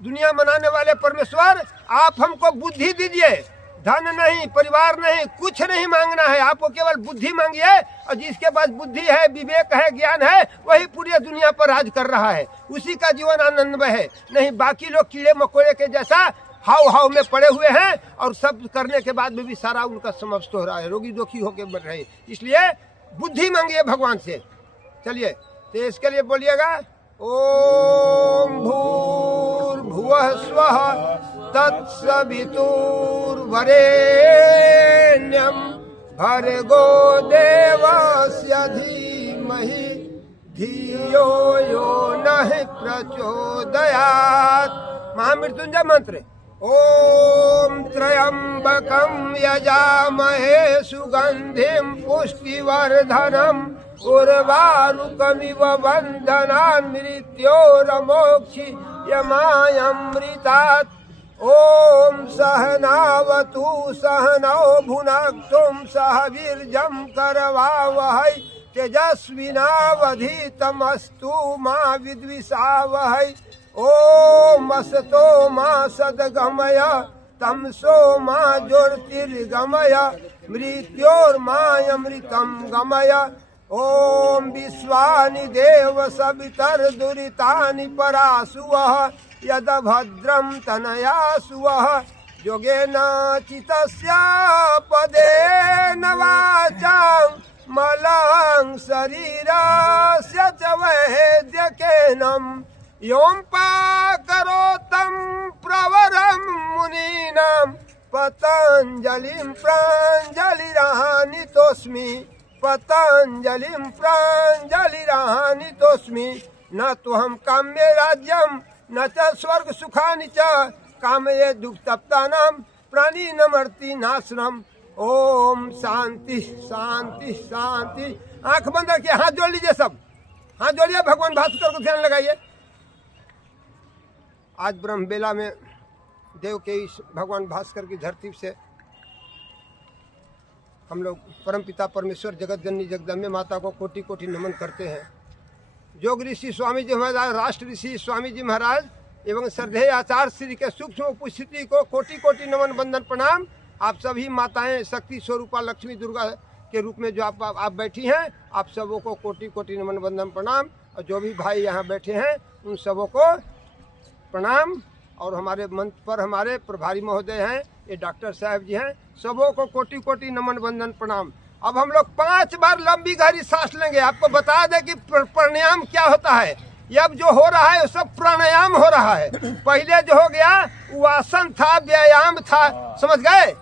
दुनिया बनाने वाले परमेश्वर, आप हमको बुद्धि दीजिए, धन नहीं, परिवार नहीं, कुछ नहीं मांगना है, आपको केवल बुद्धि मांगिए, और जिसके पास बुद्धि है, विवेक है, ज्ञान है, वही पूरी दुनिया पर राज कर रहा है, उसी का जीवन आनंदमय है। नहीं बाकी लोग कीड़े मकोड़े के जैसा हाव हाव में पड़े हुए हैं और सब करने के बाद में भी सारा उनका समाप्त हो रहा है, रोगी दुखी होकर बढ़ रहे हैं। इसलिए बुद्धि मांगिए भगवान से। चलिए तो इसके लिए बोलिएगा ओम भूर्भुवः स्वः तत्सवितुर्वरेण्यं भर्गो देवस्य धीमहि धियो यो नः प्रचोदयात्। महामृत्युंजय मंत्र। ओम त्र्यंबकं यजामहे सुगंधिं पुष्टिवर्धनम् उर्वारुकमिव बन्धनान् मृत्योर्मोक्षयमामृतात्। ओम सहनावतु सहनौ भुनक्तुं सह वीर्यं करवावहै तेजस्विनावधीतमस्तु मा विद्विषावहै। ओम असतो मा सद्गमय तमसो मा ज्योतिर्गमय मृत्योर्मामृतं गमय। ओम विश्वानि देव सवितर्दुरितानि परासुवः यदभद्रं तनयासुवः योगेन चितस्य पदेन वाचां मलं शरीरस्य च वैद्यकेनं यों पाकरोतं प्रवरं मुनीनां पतञ्जलिं प्राञ्जलिरानितोऽस्मि पतञ्जलिं प्राञ्जलिरानितोऽस्मि। न तो हम काम्ये राज्यं न च स्वर्ग सुखानि च कामये दुःखतप्तानां प्राणी नमर्ति नाशनम। ओम शांति शांति शांति। आंख बंद रखिए, हाथ जोड़ लीजिए, सब हाथ जोड़िए, भगवान भास्कर को ध्यान लगाइए। आज ब्रह्म बेला में देव के इस भगवान भास्कर की धरती से हम लोग परमपिता परमेश्वर जगत जननी जगदम्बे माता को कोटि कोटि नमन करते हैं। जोग ऋषि स्वामी जी महाराज, राष्ट्र ऋषि स्वामी जी महाराज एवं श्रद्धेय आचार्य श्री के सूक्ष्म उपस्थिति को कोटि कोटि नमन वंदन प्रणाम। आप सभी माताएं शक्ति स्वरूपा लक्ष्मी दुर्गा के रूप में जो आप बैठी हैं, आप सबों को कोटि कोटि नमन वंदन प्रणाम। और जो भी भाई यहाँ बैठे हैं उन सबों को प्रणाम। और हमारे मंच पर हमारे प्रभारी महोदय हैं, ये डॉक्टर साहब जी हैं, सबों को कोटि कोटि नमन वंदन प्रणाम। अब हम लोग 5 बार लंबी गहरी सांस लेंगे। आपको बता दें कि प्राणायाम क्या होता है। ये अब जो हो रहा है वो सब प्राणायाम हो रहा है। पहले जो हो गया वो आसन था, व्यायाम था, समझ गए,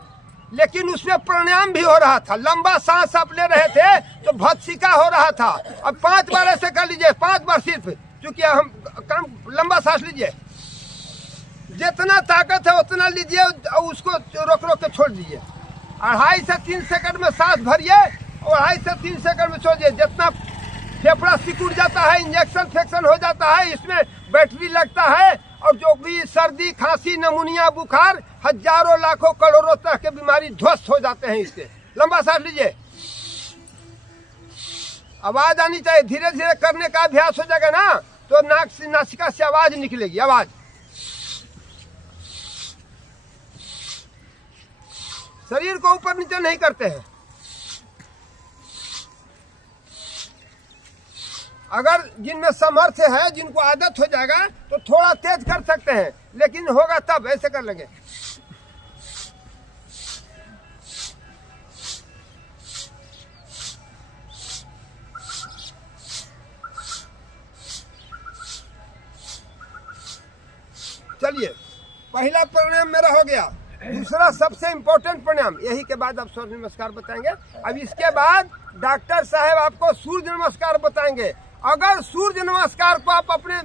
लेकिन उसमें प्राणायाम भी हो रहा था। लंबा सांस आप ले रहे थे तो भत्सिका हो रहा था। अब 5 बार ऐसे कर लीजिए, 5 बार सिर्फ, क्योंकि हम काम लंबा सांस लीजिए, जितना ताकत है उतना लीजिए और उसको रोक रोक के छोड़ दीजिए। 2.5 से 3 सेकंड में सांस भरिए और 2.5 से 3 सेकंड में छोड़िए। जितना फेफड़ा सिकुड़ जाता है, इंजेक्शन फेक्शन हो जाता है, इसमें बैटरी लगता है, और जो भी सर्दी खांसी नमूनिया बुखार हजारों लाखों करोड़ों तरह के बीमारी ध्वस्त हो जाते हैं इससे। लंबा सांस लीजिए, आवाज आनी चाहिए। धीरे धीरे करने का अभ्यास हो जाएगा ना तो नाक से नासिका से आवाज निकलेगी। आवाज शरीर को ऊपर नीचे नहीं करते हैं। अगर जिनमें सामर्थ्य है, जिनको आदत हो जाएगा तो थोड़ा तेज कर सकते हैं, लेकिन होगा तब ऐसे कर लेंगे। चलिए, पहला प्राणायाम मेरा हो गया। दूसरा सबसे इम्पोर्टेंट प्राणायाम, यही के बाद आप सूर्य नमस्कार बताएंगे। अब इसके बाद डॉक्टर साहब आपको सूर्य नमस्कार बताएंगे। अगर सूर्य नमस्कार को आप अपने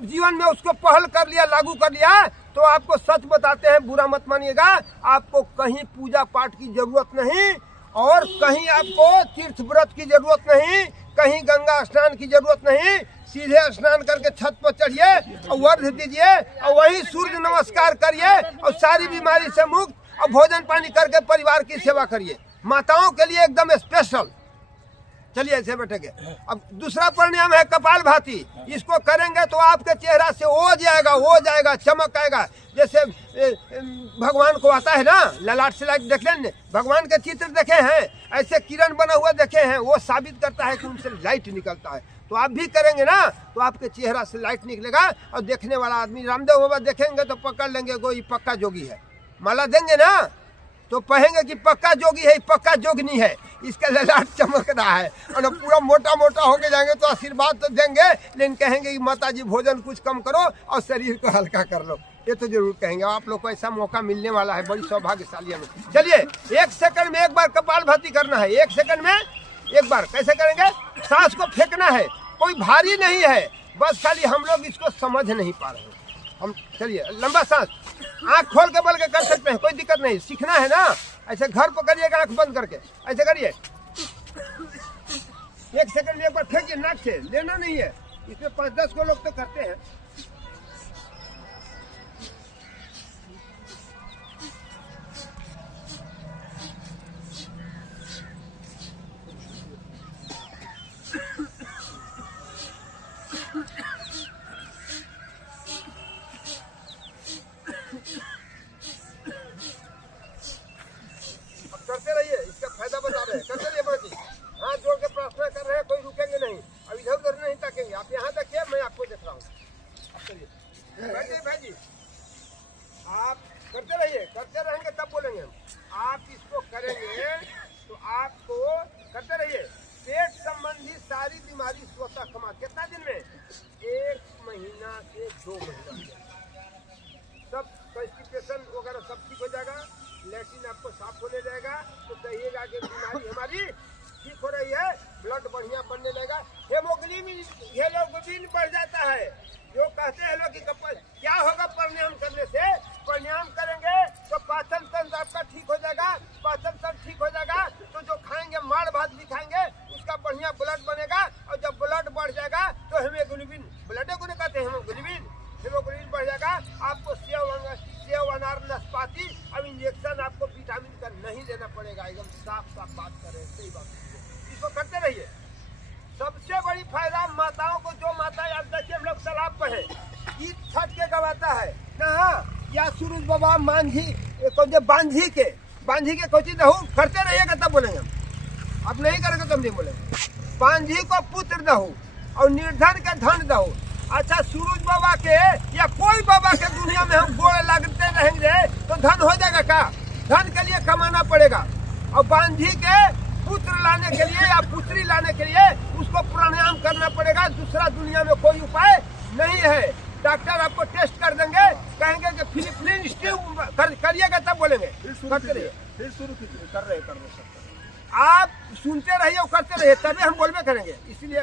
जीवन में उसको पहल कर लिया, लागू कर लिया, तो आपको सच बताते हैं, बुरा मत मानिएगा। आपको कहीं पूजा पाठ की जरूरत नहीं और कहीं आपको तीर्थ व्रत की जरूरत नहीं, कहीं गंगा स्नान की जरूरत नहीं। सीधे स्नान करके छत पर चढ़िए और वर्ध दीजिए और वही सूर्य नमस्कार करिए और सारी बीमारी से मुक्त और भोजन पानी करके परिवार की सेवा करिए। माताओं के लिए एकदम स्पेशल। चलिए ऐसे बैठेंगे। अब दूसरा प्राणायाम है कपालभाति। इसको करेंगे तो आपके चेहरा से हो जाएगा, चमक आएगा। जैसे भगवान को आता है ना, ललाट से लाइट देख लें, भगवान के चित्र देखे हैं, ऐसे किरण बना हुआ देखे हैं, वो साबित करता है कि उनसे लाइट निकलता है। तो आप भी करेंगे ना तो आपके चेहरा से लाइट निकलेगा और देखने वाला आदमी, रामदेव बाबा देखेंगे तो पकड़ लेंगे कोई पक्का जोगी है। माला देंगे ना तो कहेंगे कि पक्का जोगी है, पक्का जोगनी है, इसका ललाट चमक रहा है। और पूरा मोटा मोटा होके जाएंगे तो आशीर्वाद तो देंगे, लेकिन कहेंगे कि माता जी भोजन कुछ कम करो और शरीर को हल्का कर लो। ये तो जरूर कहेंगे। आप लोग को ऐसा मौका मिलने वाला है, बड़ी सौभाग्यशाली है। चलिए 1 सेकंड में एक बार कपालभाति करना है। 1 सेकंड में एक बार। कैसे करेंगे? सांस को फेंकना है, कोई भारी नहीं है, बस खाली हम लोग इसको समझ नहीं पा रहे हैं हम। चलिए लंबा सांस, आँख खोल के बल के कर सकते हैं, कोई दिक्कत नहीं। सीखना है ना, ऐसे घर पर करिएगा, आँख बंद करके ऐसे करिए। 1 सेकंड में एक बार फेंकिए, नाक से लेना नहीं है। इसमें 5-10 को लोग तो करते हैं। करते रहिए, इसका फायदा बता रहे हैं। करते रहिए बाबा जी, हाथ जोड़ के प्रार्थना कर रहे हैं, कोई रुकेंगे नहीं। अब इधर उधर नहीं ताकेंगे। आप यहाँ देखिए, मैं आपको देख रहा हूँ। आप चलिए बैठिए भाई जी, आप करते रहिए, करते रहेंगे तब बोलेंगे हम। आप इसको करेंगे तो आपको करते रहिए। पेट संबंधी सारी बीमारी स्वतः कमा। कितना दिन में? 1 महीना से 2 महीना सब कॉन्स्टिपेशन वगैरह सब ठीक हो जाएगा। लेकिन आपको साफ होने जाएगा तो कहिएगा कि बीमारी हमारी ठीक हो रही है, ब्लड बढ़िया बनने लगेगा। हेमोग्लोबिन बढ़ जाता है। जो कहते हैं लोग कि क्या होगा प्राणायाम करने से? प्राणायाम करेंगे तो पाचन तंत्र आपका ठीक हो जाएगा। पाचन तंत्र ठीक हो जाएगा तो जो खाएंगे, माड़ भात भी खाएंगे, उसका बढ़िया ब्लड बनेगा। और जब ब्लड बढ़ जाएगा तो हेमोग्लोबिन, ब्लड को कहते हैं हेमोग्लोबिन बढ़ जाएगा। आपको सेव अनार नाशपाती अब इंजेक्शन आपको विटामिन का नहीं देना पड़ेगा। एकदम साफ बात करें, सही बात। इसको करते रहिए। सबसे बड़ी फायदा माताओं को, जो माता याद देखिए हम लोग तालाब पर है, ईद छठ के गवाता है ना, या सूरज बाबा मांझी बांझी के कोची दहू, करते रहिएगा तब बोलेंगे हम। अब नहीं करेंगे तो हम नहीं बोलेंगे। बांझी को पुत्र दहू और निर्धन के धन दहू। अच्छा, सूरज बाबा के या कोई बाबा के दुनिया में हम गोड़ लगते रहेंगे तो धन हो जाएगा क्या? धन के लिए कमाना पड़ेगा। और बांझी के पुत्र लाने के लिए या पुत्री लाने के लिए उसको प्राणायाम करना पड़ेगा। दूसरा दुनिया में कोई उपाय नहीं है। डॉक्टर आपको टेस्ट कर देंगे, कहेंगे कि फिलिपिन स्टीव करिएगा तब बोलेंगे। करते रहिए, फिर शुरू कीजिए, कर रहे आप सुनते रहिए और करते रहिए, तभी हम बोलबे करेंगे। इसलिए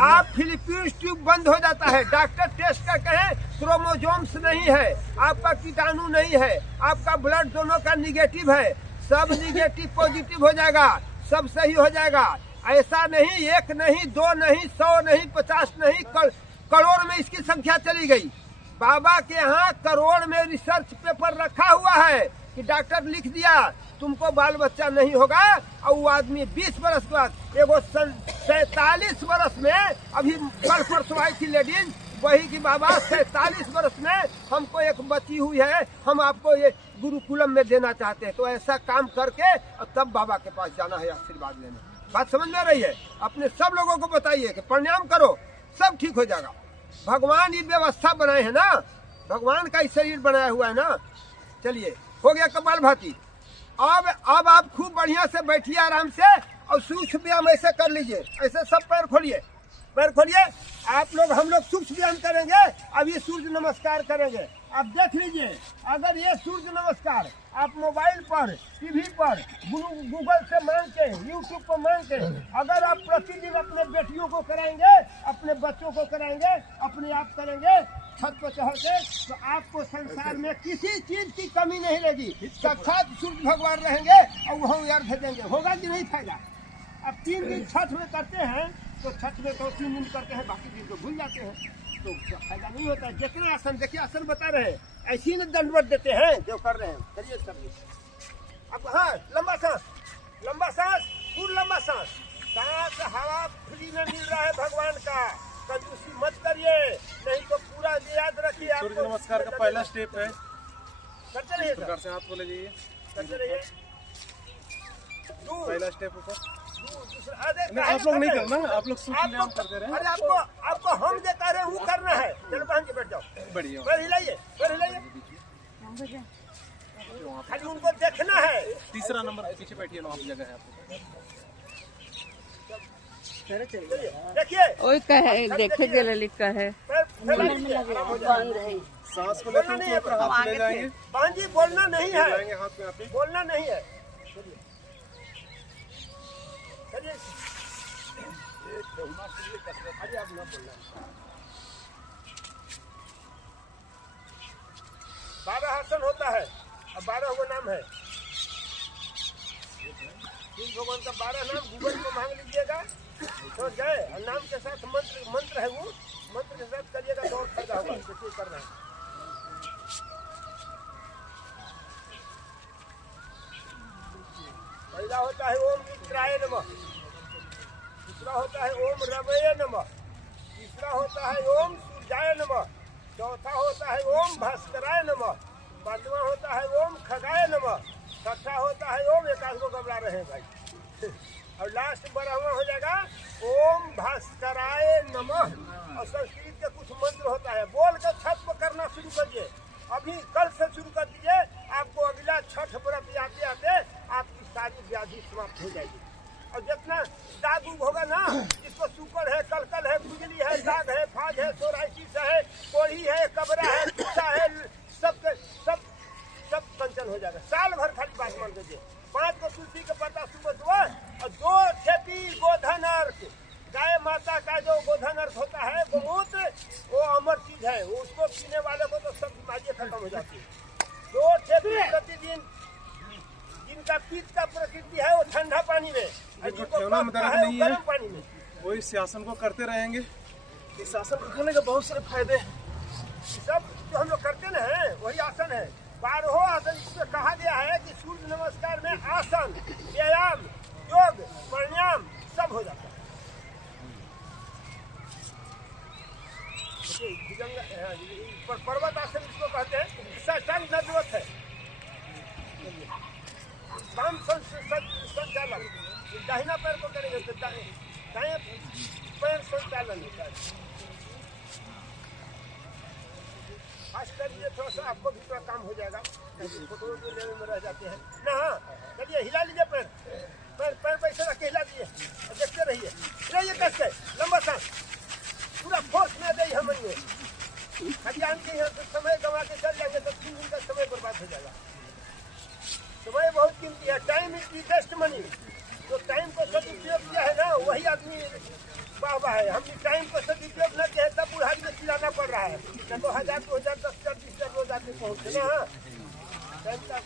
आप फिलिपिन ट्यूब बंद हो जाता है, डॉक्टर टेस्ट कर कहे क्रोमोसोम्स नहीं है, आपका कीटाणु नहीं है, आपका ब्लड दोनों का निगेटिव है, सब निगेटिव पॉजिटिव हो जाएगा, सब सही हो जाएगा। ऐसा नहीं, 1 नहीं, 2 नहीं, 100 नहीं, 50 नहीं, करोड़ में इसकी संख्या चली गई। बाबा के यहाँ करोड़ में रिसर्च पेपर रखा हुआ है कि डॉक्टर लिख दिया तुमको बाल बच्चा नहीं होगा। और वो आदमी 20 बरस के बाद, एगो 47 बरस में, अभी कल परसों आई थी लेडीज, वही की बाबा 47 बरस में हमको एक बची हुई है, हम आपको ये गुरुकुलम में देना चाहते हैं। तो ऐसा काम करके और तब बाबा के पास जाना है आशीर्वाद लेने। बात समझ में रही है? अपने सब लोगों को बताइए कि प्राणायाम करो, सब ठीक हो जाएगा। भगवान ये व्यवस्था बनाए है ना, भगवान का ही शरीर बनाया हुआ है ना। चलिए, हो गया कपालभाति। अब आप खूब बढ़िया से बैठिए आराम से और सूक्ष्म व्यायाम ऐसे कर लीजिए। ऐसे सब पैर खोलिए, पैर खोलिए। आप लोग, हम लोग सूक्ष्म व्यायाम करेंगे। अब ये सूर्य नमस्कार करेंगे। आप देख लीजिए, अगर ये सूर्य नमस्कार आप मोबाइल पर, टीवी पर, गूगल से मांग के, यूट्यूब पर मांग के अगर आप प्रतिदिन अपने बेटियों को कराएंगे, अपने बच्चों को कराएंगे, अपने आप करेंगे छत पर चढ़ के, तो आपको संसार में किसी चीज की कमी नहीं रहेगी। साक्षात सूर्य भगवान रहेंगे और वह अर्घ देंगे। होगा कि नहीं फायदा? अब 3 दिन छठ में करते हैं तो छठ में तो 3 दिन करते हैं, बाकी दिन तो भूल जाते हैं, तो फायदा नहीं होता है। जितना आसन, देखिए आसन बता रहे हैं, ऐसी न दंडवत देते हैं जो कर रहे हैं, करिए सब। अब हाँ, लंबा सांस, लंबा सांस, पूर्ण लंबा सांस। सांस हवा फ्री में मिल रहा है भगवान का, कंजूसी मत करिए, नहीं तो पूरा याद रखिए। सूर्य नमस्कार का पहला स्टेप है, करते रहिए, प्रकार से हाथ को ले जाइए, करते रहिए। पहला स्टेप ऊपर। नहीं, आप लोग नहीं करना, आप लोग सूक्ष्म व्यायाम करते रहे। अरे आपको हम जो कह रहे हैं वो करना है। चलो बहन जी बैठ जाओ, बढ़िया, पैर हिलाइए, पैर हिलाइए, खाली उनको देखना है। तीसरा नंबर पीछे बैठिए, वहाँ जगह है आपको। देखिए ओए कहे देखे के ललित का है पैर लीजिए, आराम हो जाए। बंद है। सांस को लेकर के ऊपर हाथ ले जाएंगे, बहन जी बोलना नहीं है, जाएंगे हाथ में आप ही। बोलना नहीं है। चलिए, अरे आप ना बोलना। 12 आसन होता है और 12 गो नाम है। शिव भगवान का 12 नाम गूगल को मांग लीजिएगा तो जाए, और नाम के साथ मंत्र है, वो मंत्र के साथ करिएगा तो और फायदा होगा। कैसे करना है? पहला होता है ओम मित्राय नमः, दूसरा होता है ओम रवये नमः, तीसरा होता है ओम सूर्याय नमः, चौथा होता है ओम भास्कराय नमः, पांचवा होता है ओम खगाय नमः, छठा होता है ओम, एक आध को घबरा रहे हैं भाई, और लास्ट 12वां हो जाएगा ओम भास्कराय नमः। और संस्कृत के कुछ मंत्र होता है, बोल कर छठ पर करना शुरू करिए, अभी कल से शुरू कर दीजिए। आपको अगला छठ व्रत आते आते आपकी सारी व्याधि समाप्त हो जाएगी। और जितना दाग उग होगा ना, जिसको शुक्र है, कलकल है, खुजली है, दाग है, फाज है, सोराइसिस है, कोढ़ी है, कबरा है, कुत्ता है, सब कंचन हो जाएगा। साल भर खाली बात मान दीजिए। 5 को तुलसी का पत्ता सुबह सुबह, और 2 खेती गोधन अर्थ, गाय माता का जो गोधन अर्थ होता है, गोमूत्र, वो अमर चीज है, उसको पीने वाले को तो सब बीमारियां खत्म हो जाती है। 2 खेती प्रतिदिन, जिनका पित्त का प्रकृति है वो ठंडा पानी में, ठेवना में दर्द नहीं है, गर्म पानी में। वो इस आसन को करते रहेंगे। इस आसन को करने के बहुत सारे फायदे हैं। सब जो हम लोग करते ना है वही आसन है। 12 आसन इसमें कहा गया है कि सूर्य नमस्कार में आसन, व्यायाम, योग, प्राणायाम सब हो जाता है। पर्वत आसन इसको कहते हैं, साष्टांग दंडवत है। वाम संचालन, दाहिना पैर को करेंगे तो दाएं पैर संचालन होता है। खास करिए थोड़ा सा आपको भी थोड़ा काम हो जाएगा, फोटो लेने में रह जाते हैं ना। चलिए हिला लीजिए पैर, पैर पैसे रख के हिला दीजिए और देखते रहिए। हिलाइए कैसे, लंबा सांस, पूरा फोर्स में दे हम ये हरियाण के यहाँ से समय गंवा के चल जाएंगे तो 3 दिन का समय बर्बाद हो जाएगा। समय बहुत कीमती है, time is the best money. जो टाइम को सदुपयोग किया है ना, वही आदमी वाह है। हमने टाइम को सदुपयोग न किया तब बुढ़ारी में चिल्लाना पड़ रहा है, न तो 1000, 2000, 10,000, 20,000 रोज आदमी पहुँचे ना। टाइम का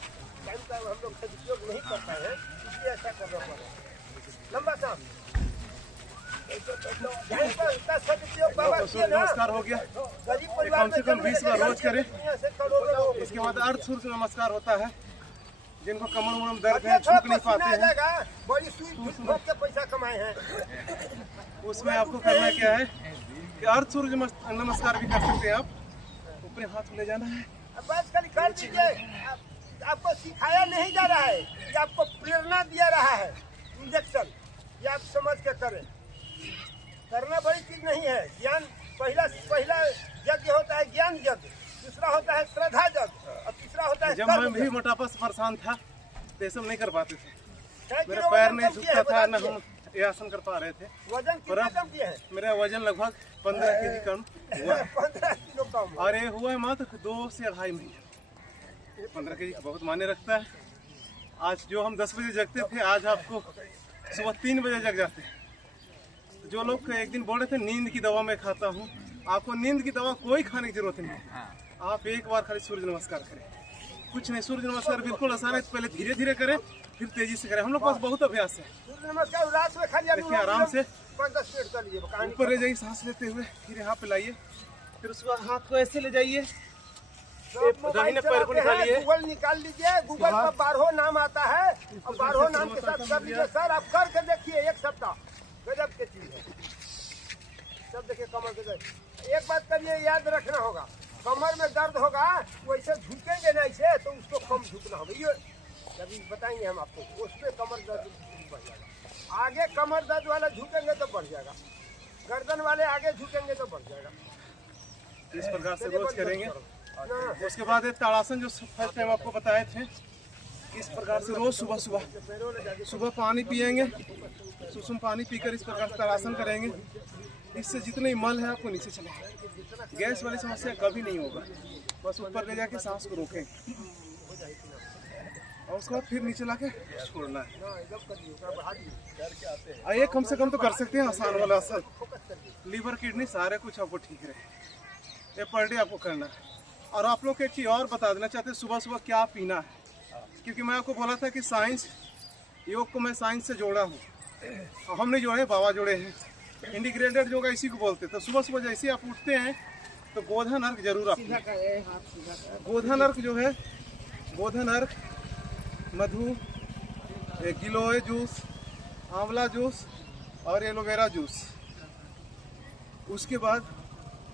हम लोग सदुपयोग नहीं कर पाए हैं, इसलिए ऐसा करना पड़ा। लंबा सांस, सूर्य नमस्कार हो गया, कम से कम 20 बार रोज करें। इसके बाद अर्ध सूर्य नमस्कार होता है, जिनको कमर उमर दर्द है, झुक नहीं पाते हैं, बड़ी सुई के पैसा कमाए हैं। उसमें आपको करना क्या है कि अर्ध सूर्य नमस्कार भी कर सकते हैं आप। ऊपर हाथ ले जाना है, बस खाली कर दीजिए। आपको सिखाया नहीं जा रहा है, ये आपको प्रेरणा दिया रहा है, इंजेक्शन। ये आप समझ के करें, करना बड़ी चीज नहीं है। ज्ञान पहला यज्ञ होता है ज्ञान यज्ञ, दूसरा होता है श्रद्धा यज्ञ, और तीसरा होता है। जब मैं भी मोटापा से परेशान था तो ये सब नहीं कर पाते थे, मेरा पैर नहीं झुकता था, न हम ये आसन कर पा रहे थे। वजन कितना कम किया है? मेरा वजन लगभग 15 केजी कम हुआ 15 किलो कम। और ये हुआ है मात्र 2 से 2.5 महीने। 15 केजी बहुत मायने रखता है। आज जो हम 10 बजे जगते थे, आज आपको सुबह 3 बजे जग जाते हैं। जो लोग एक दिन बोल रहे थे नींद की दवा मैं खाता हूँ, आपको नींद की दवा कोई खाने की जरूरत नहीं। आप एक बार खाली सूर्य नमस्कार करें, कुछ नहीं। सूर्य नमस्कार बिल्कुल आसान है, पहले धीरे धीरे करें, फिर तेजी से करें। हम लोग पास बहुत अभ्यास है। सूर्य नमस्कार रात में खाली देखिए आराम से 5-10 मिनट कर लीजिए। ऊपर ले जाइए सांस लेते हुए, फिर यहाँ पे लाइए, फिर उसके बाद हाथ को ऐसे ले जाइए, दाहिने पैर को निकालिए। गूगल निकाल लीजिए, गूगल पर 12 नाम आता है और 12 नाम के साथ कर लीजिए। सर आप करके देखिए 1 सप्ताह, गजब की चीज है। सब देखिए कमर के दर्द। एक बात करिए, याद रखना होगा, कमर में दर्द होगा वैसे झुकेंगे नहीं से तो उसको कम झुकना होगा। ये कभी बताएंगे हम आपको, उस पर कमर दर्द बढ़ जाएगा। आगे कमर दर्द वाला झुकेंगे तो बढ़ जाएगा, गर्दन वाले आगे झुकेंगे तो बढ़ जाएगा। इस प्रकार से रोज करेंगे। उसके बाद ताड़ासन जो फर्स्ट टाइम आपको बताए थे, इस प्रकार से रोज सुबह पानी पिएंगे, सुसुम पानी पीकर इस प्रकार से ताड़ासन करेंगे। इससे जितने मल है आपको नीचे चलेगा, गैस वाली समस्या कभी नहीं होगा। बस ऊपर ले जाके सांस को रोकें और उसके बाद फिर नीचे लाके छोड़ना है। ये कम से कम तो कर सकते हैं आसान वाला आसन। लीवर किडनी सारे कुछ आपको ठीक रहे, ये पर डे आपको करना है। और आप लोग को एक चीज़ और बता देना चाहते हैं, सुबह सुबह क्या पीना है। क्योंकि मैं आपको बोला था कि साइंस, योग को मैं साइंस से जोड़ा हूँ, और हमने जोड़े बाबा जोड़े हैं। इंटीग्रेटेड योग इसी को बोलते हैं। तो सुबह सुबह जैसे आप उठते हैं तो गोधन अर्घ जरूर आप गोधन अर्घ जो है, गोधन अर्घ, मधु, गिलोय जूस, आंवला जूस और एलोवेरा जूस। उसके बाद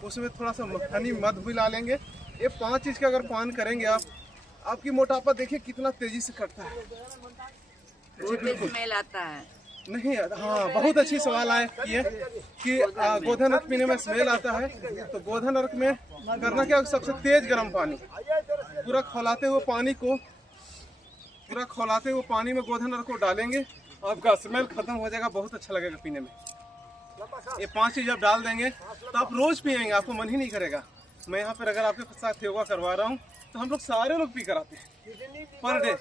उसमें थोड़ा सा हनी मध मिला लेंगे। ये 5 चीज़ का अगर पान करेंगे आप, आपकी मोटापा देखिए कितना तेजी से कटता है। जी बिल्कुल स्मेल आता है नहीं। हाँ, बहुत अच्छी सवाल आए किए कि गोधन अर्घ पीने में स्मेल आता है। तो गोधन अर्घ में करना क्या, सबसे तेज गर्म पानी, पूरा खौलाते हुए पानी को, पूरा खौलाते हुए पानी में गोधन अर्घ को डालेंगे, आपका स्मेल खत्म हो जाएगा, बहुत अच्छा लगेगा पीने में। ये 5 चीज़ आप डाल देंगे तो आप रोज पिएंगे, आपको मन ही नहीं करेगा। मैं यहाँ पर अगर आपके साथ योगा करवा रहा हूँ तो हम लोग सारे लोग पी कर आते हैं पर डे,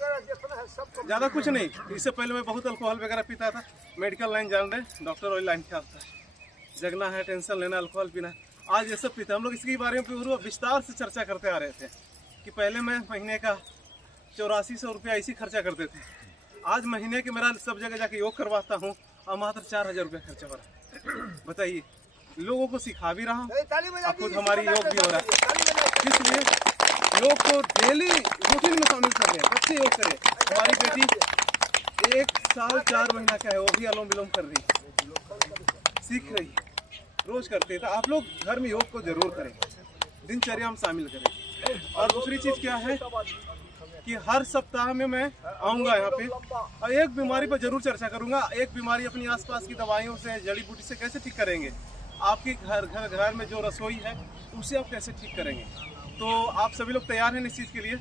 ज़्यादा कुछ नहीं। इससे पहले मैं बहुत अल्कोहल वगैरह पीता था। मेडिकल लाइन जान रहे, डॉक्टर वाली लाइन क्या होता है, जगना है, टेंशन लेना, अल्कोहल पीना है। आज ये सब पीते हैं हम लोग। इसके बारे में पूरा विस्तार से चर्चा करते आ रहे थे कि पहले मैं महीने का 8400 रुपया ऐसी खर्चा करते थे। आज महीने के मेरा सब जगह जाके योग करवाता हूँ और मात्र 4000 रुपया खर्चा हो रहा है। बताइए, लोगों को सिखा भी रहा हूँ और खुद हमारी योग भी हो रहा है। इसलिए योग को डेली रूटीन में शामिल कर रहे हैं। बच्चे योग करें। हमारी बेटी 1 साल 4 महीना का है, वो भी अनुलोम विलोम कर रही है, सीख रही है, रोज करते हैं। तो आप लोग घर में योग को जरूर करें, दिनचर्या में शामिल करें। और दूसरी चीज़ क्या है कि हर सप्ताह में मैं आऊँगा यहाँ पे और एक बीमारी पर जरूर चर्चा करूँगा। एक बीमारी अपनी आसपास की दवाइयों से, जड़ी बूटी से कैसे ठीक करेंगे, आपके घर में जो रसोई है उसे आप कैसे ठीक करेंगे। तो आप सभी लोग तैयार हैं इस चीज़ के लिए?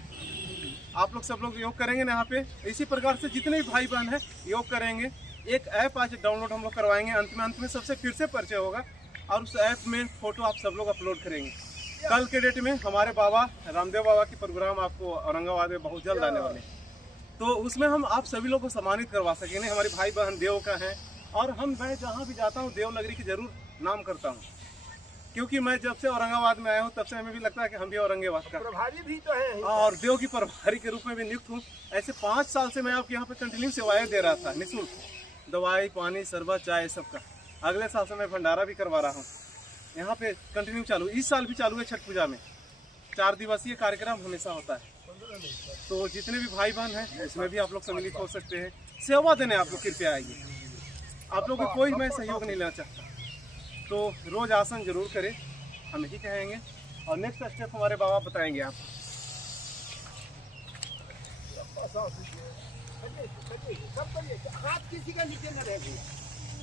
आप लोग सब लोग योग करेंगे ना यहाँ पे। इसी प्रकार से जितने भी भाई बहन हैं योग करेंगे। एक ऐप आज डाउनलोड हम लोग करवाएंगे, अंत में सबसे फिर से परिचय होगा और उस ऐप में फ़ोटो आप सब लोग अपलोड करेंगे। कल के डेट में हमारे बाबा रामदेव बाबा की प्रोग्राम आपको औरंगाबाद में बहुत जल्द आने वाले, तो उसमें हम आप सभी लोग को सम्मानित करवा सकेंगे। हमारे भाई बहन देव का है और मैं जहाँ भी जाता हूँ देवनगरी की जरूर नाम करता हूँ, क्योंकि मैं जब से औरंगाबाद में आया हूँ तब से हमें भी लगता है कि हम भी औरंगाबाद का प्रभारी भी तो है और देव की प्रभारी के रूप में भी नियुक्त हूँ। ऐसे 5 साल से मैं आपके यहाँ पे कंटिन्यू सेवाएं दे रहा था, निःशुल्क दवाई, पानी, शरबत, चाय सबका। अगले साल से मैं भंडारा भी करवा रहा हूँ यहाँ पे, कंटिन्यू चालू। इस साल भी चालू है। छठ पूजा में 4 दिवसीय कार्यक्रम हमेशा होता है। तो जितने भी भाई बहन हैं इसमें भी आप लोग सम्मिलित हो सकते हैं। सेवा देने आप लोग कृपया आइए। आप लोग को कोई मैं सहयोग नहीं लेना चाहता। तो रोज आसन जरूर करें, हम यही कहेंगे। और नेक्स्ट स्टेप हमारे बाबा बताएंगे आप। हाथ किसी का नीचे न रहे,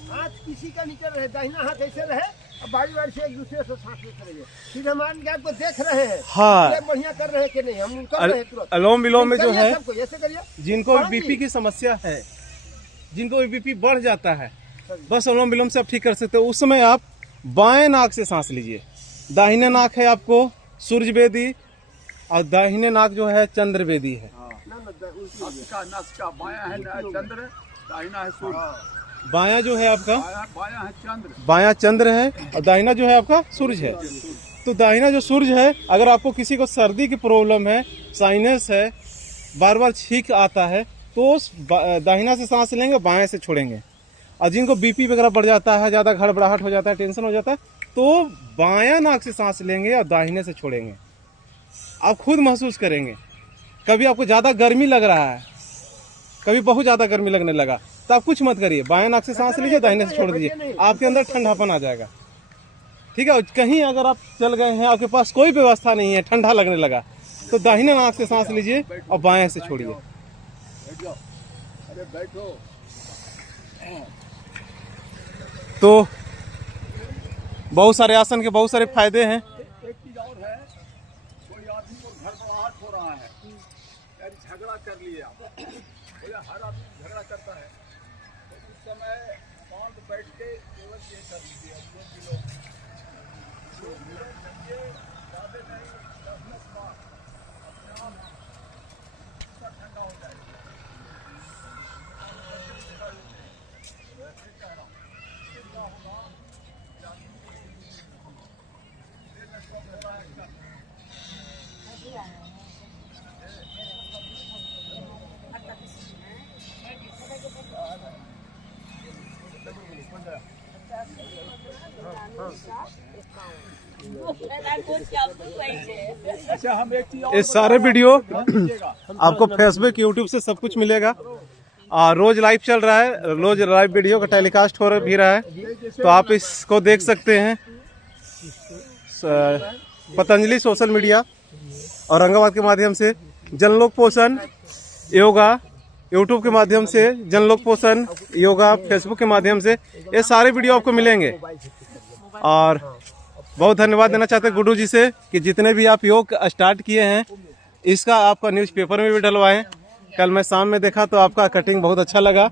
हाथ किसी का नीचे रहे, दाहिना हाथ ऐसे रहे और बारी बारी से एक दूसरे से सांस लेते रहिए। फिर हम मान के आपको देख रहे हैं, हाँ, ये बढ़िया कर रहे हैं कि नहीं, हम कर रहे हैं तुरंत। अनुलोम विलोम में जो है, सबको ऐसे करिए। जिनको बीपी की समस्या है, जिनको बीपी बढ़ जाता है, बस अनुलोम विलोम से आप ठीक कर सकते हो। उस समय आप बाएं नाक से सांस लीजिए। दाहिने नाक है आपको सूर्य वेदी और दाहिने नाक जो है चंद्र वेदी है। नासिका बायां है चंद्र, दाहिना है सूर्य। बायां जो है आपका बायां है चंद्र, बायां चंद्र है और दाहिना जो है आपका सूर्य है। तो दाहिना जो सूर्य है, अगर आपको किसी को सर्दी की प्रॉब्लम है, साइनस है, बार बार छींक आता है, तो दाहिना से सांस लेंगे, बाएं से छोड़ेंगे। और जिनको बीपी वगैरह बढ़ जाता है, ज़्यादा घबराहट हो जाता है, टेंशन हो जाता है, तो बायां नाक से सांस लेंगे और दाहिने से छोड़ेंगे। आप खुद महसूस करेंगे। कभी आपको ज़्यादा गर्मी लग रहा है, कभी बहुत ज़्यादा गर्मी लगने लगा, तो आप कुछ मत करिए, बाएं नाक से सांस लीजिए, दाहिने से छोड़ दीजिए, आपके अंदर ठंडापन आ जाएगा। ठीक है। कहीं अगर आप चल गए हैं, आपके पास कोई व्यवस्था नहीं है, ठंडा लगने लगा, तो दाहिने नाक से सांस लीजिए और बाएं से छोड़िए। अरे बैठो। तो बहुत सारे आसन के बहुत सारे फायदे हैं। एक चीज और है, कोई आदमी को घबराहट हो रहा है, यानी झगड़ा कर लिए आप, हर आदमी झगड़ा करता है, तो उस समय शांत बैठ के केवल ये कर लीजिए, ज़्यादा नहीं, 10 बार अपने आप ठंडा हो जाएगा। अच्छा, हम एक चीज ये सारे वीडियो आपको फेसबुक यूट्यूब से सब कुछ मिलेगा। रोज लाइव चल रहा है, रोज लाइव वीडियो का टेलीकास्ट हो भी रहा है, तो आप इसको देख सकते हैं। पतंजलि सोशल मीडिया औरंगाबाद के माध्यम से, जनलोक पोषण योगा यूट्यूब के माध्यम से, जनलोक पोषण योगा फेसबुक के माध्यम से, ये सारे वीडियो आपको मिलेंगे। और बहुत धन्यवाद देना चाहते हैं गुड्डू जी से कि जितने भी आप योग स्टार्ट किए हैं, इसका आपका न्यूज़पेपर में भी डलवाएं। कल मैं शाम में देखा तो आपका कटिंग बहुत अच्छा लगा।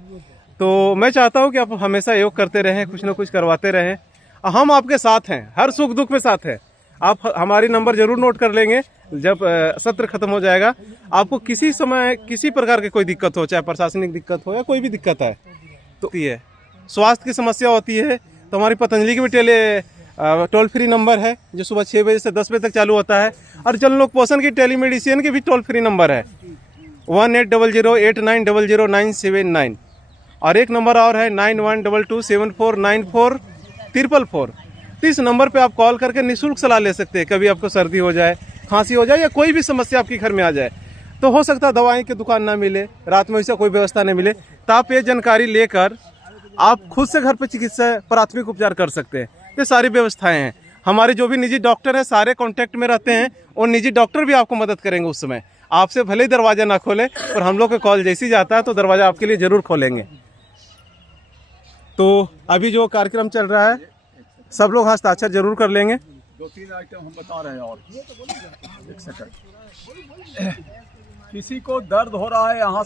तो मैं चाहता हूं कि आप हमेशा योग करते रहें, कुछ ना कुछ करवाते रहें। हम आपके साथ हैं, हर सुख दुख में साथ हैं। आप हमारी नंबर जरूर नोट कर लेंगे। जब सत्र खत्म हो जाएगा, आपको किसी समय किसी प्रकार की कोई दिक्कत हो, चाहे प्रशासनिक दिक्कत हो या कोई भी दिक्कत है, तो है स्वास्थ्य की समस्या होती है, तो हमारी पतंजलि की भी टोल फ्री नंबर है जो सुबह 6 बजे से 10 बजे तक चालू होता है। और जनलोक पोषण की टेलीमेडिसिन के भी टोल फ्री नंबर है 180089000979। और एक नंबर और है 9122749444। तो इस नंबर पे आप कॉल करके निःशुल्क सलाह ले सकते हैं। कभी आपको सर्दी हो जाए, खांसी हो जाए या कोई भी समस्या आपके घर में आ जाए, तो हो सकता है दवाई की दुकान ना मिले, रात में ऐसा कोई व्यवस्था नहीं मिले, तो आप ये जानकारी लेकर आप खुद से घर पर चिकित्सा प्राथमिक उपचार कर सकते हैं। ये सारी व्यवस्थाएं हैं। हमारे जो भी निजी डॉक्टर हैं सारे कांटेक्ट में रहते हैं, और निजी डॉक्टर भी आपको मदद करेंगे उस समय। आपसे भले ही दरवाजा ना खोले, और हम लोग का कॉल जैसी जाता है तो दरवाजा आपके लिए जरूर खोलेंगे। तो अभी जो कार्यक्रम चल रहा है, सब लोग हस्ताक्षर जरूर कर लेंगे। 2-3 आइटम हम बता रहे हैं। और एक सेकंड, किसी को दर्द हो रहा है यहाँ